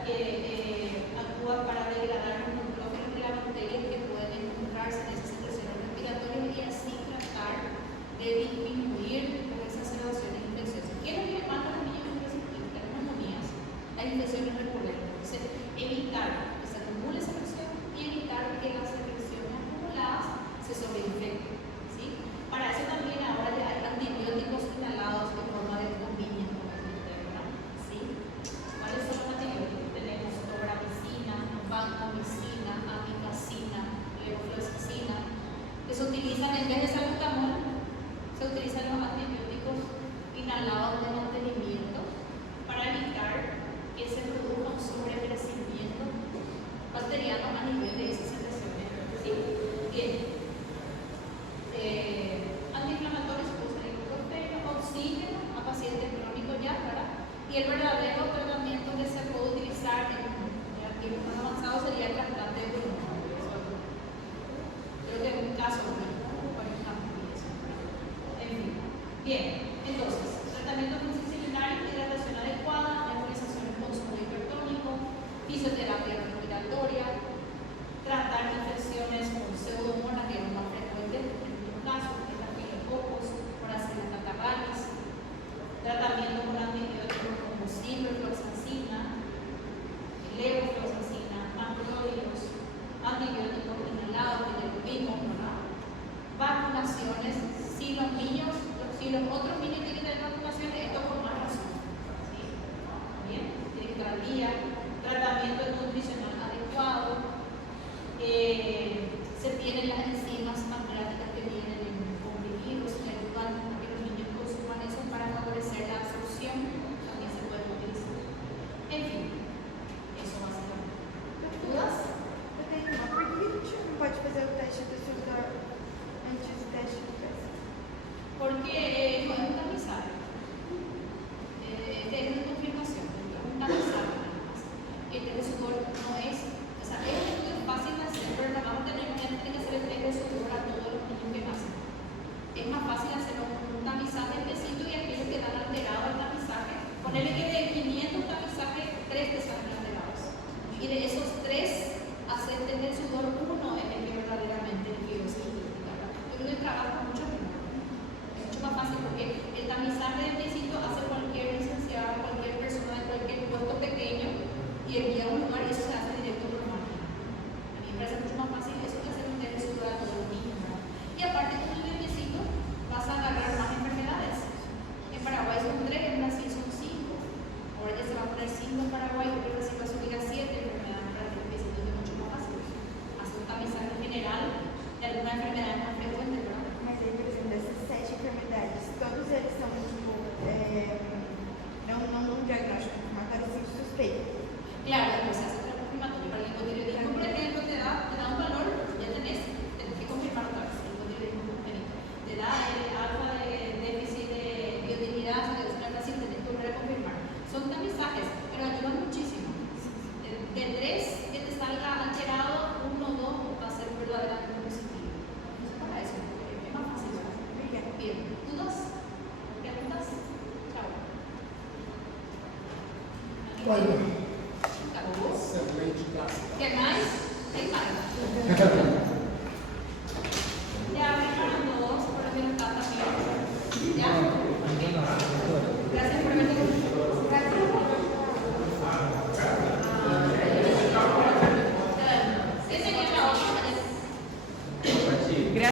Que actúa para degradar los nucleófilos de la bacteria que pueden encontrarse en esas secreciones respiratorias y así tratar de disminuir las exacerbaciones infecciosas. ¿Qué es lo que le manda a los niños que se infectan? Neumonías, las infecciones recurrentes. Entonces, evitar que se acumule secreción y evitar que las secreciones acumuladas se sobreinfecten, ¿sí? Para eso también ahora ya hay antibióticos inhalados en forma de bombilla, ¿sí? ¿Cuáles son los antibióticos? Tenemos tobramicina, vancomicina, amikacina, levofloxacina, que se utilizan en vez de salbutamol, se utilizan los antibióticos inhalados de mantenimiento para evitar que se produzca un sobrecrecimiento bacteriano a nivel de esas secreciones, ¿sí? Bien. Antiinflamatorios, usan ibuprofeno, oxígeno a pacientes crónicos ya, ¿verdad? Y el verdadero tratamiento que se puede utilizar en tiempos más avanzados sería el trasplante de pulmón. Creo que en un caso, por ejemplo, en fin. Bien, entonces, tratamiento multidisciplinario, hidratación adecuada, nebulización en consumo hipertónico, fisioterapia respiratoria, tratar infecciones con pseudomonas, que es lo más frecuente en estos casos, estafilococos, por hacer la catarrales, tratamiento con antibióticos como ciprofloxacina, levofloxacina, macrolidos, antibióticos inhalados, que ya lo vimos, ¿verdad? Vacunaciones, si los otros niños tienen que tener vacunaciones, esto por más razón, ¿sí? Bien, tiene que estar al día, tratamiento nutricional adecuado, se tienen las enzimas pancreáticas que vienen en comprimidos que ayudan a que los niños consuman eso para favorecer la absorción, también se puede utilizar. En fin, eso básicamente. ¿Dudas? Eu tenho uma. Por que a gente não pode fazer o teste do sudor antes do teste do peso? Porque no es un tamizaje. Es una confirmación, es un tamizaje nada más. El test de sudor no es, o sea, es un estudio fácil de hacer, pero nada más tiene que hacer el test de sudor a todos los niños que nacen. Es más fácil hacerlo con un tamizaje específico y aquellos que están alterados el tamizaje, ponerle que de 500 tamizajes, 3 te salen alterados. Y de esos 3 hacer test del sudor, uno es el que verdaderamente es el Yo creo que trabaja mucho mejor. Más fácil porque el tamizaje de tecito hace cualquier licenciado, cualquier persona de cualquier puesto pequeño y envía a un lugar y eso se hace directo por máquina. A mí me parece mucho más fácil eso que hacer un test de sudor a todos los niños, ¿verdad? Y aparte con el tecito vas a agarrar más enfermedades. En Paraguay son 3, en Brasil son 5. Ahora ya se va a poner 5 en Paraguay, porque en Brasil va a subir a 7 enfermedades para el tecito, es mucho más fácil. Hacer un tamizaje general de alguna enfermedad más frecuente, ¿verdad? Mas aí, por exemplo, dessas 7 enfermedades, todos eles estão, tipo, não num diagnóstico confirmatório, sim suspeito. Claro, después se hace otra confirmatoria para el hipotiroidismo, por ejemplo, te da un valor, ya tenés que confirmar otra vez el hipotiroidismo congénito. Te da el alfa de déficit de biotinidad, se te da una tenés que volver a confirmar. Son tamizajes, pero ayudan muchísimo. De 3 que te salga alterado, 1 o 2 va a ser verdaderamente positivo. Entonces, para eso es más fácil. Bien, ¿dudas? ¿Preguntas? Chao. Olha, Acabou? excelente classe. Quer mais? Tem mais.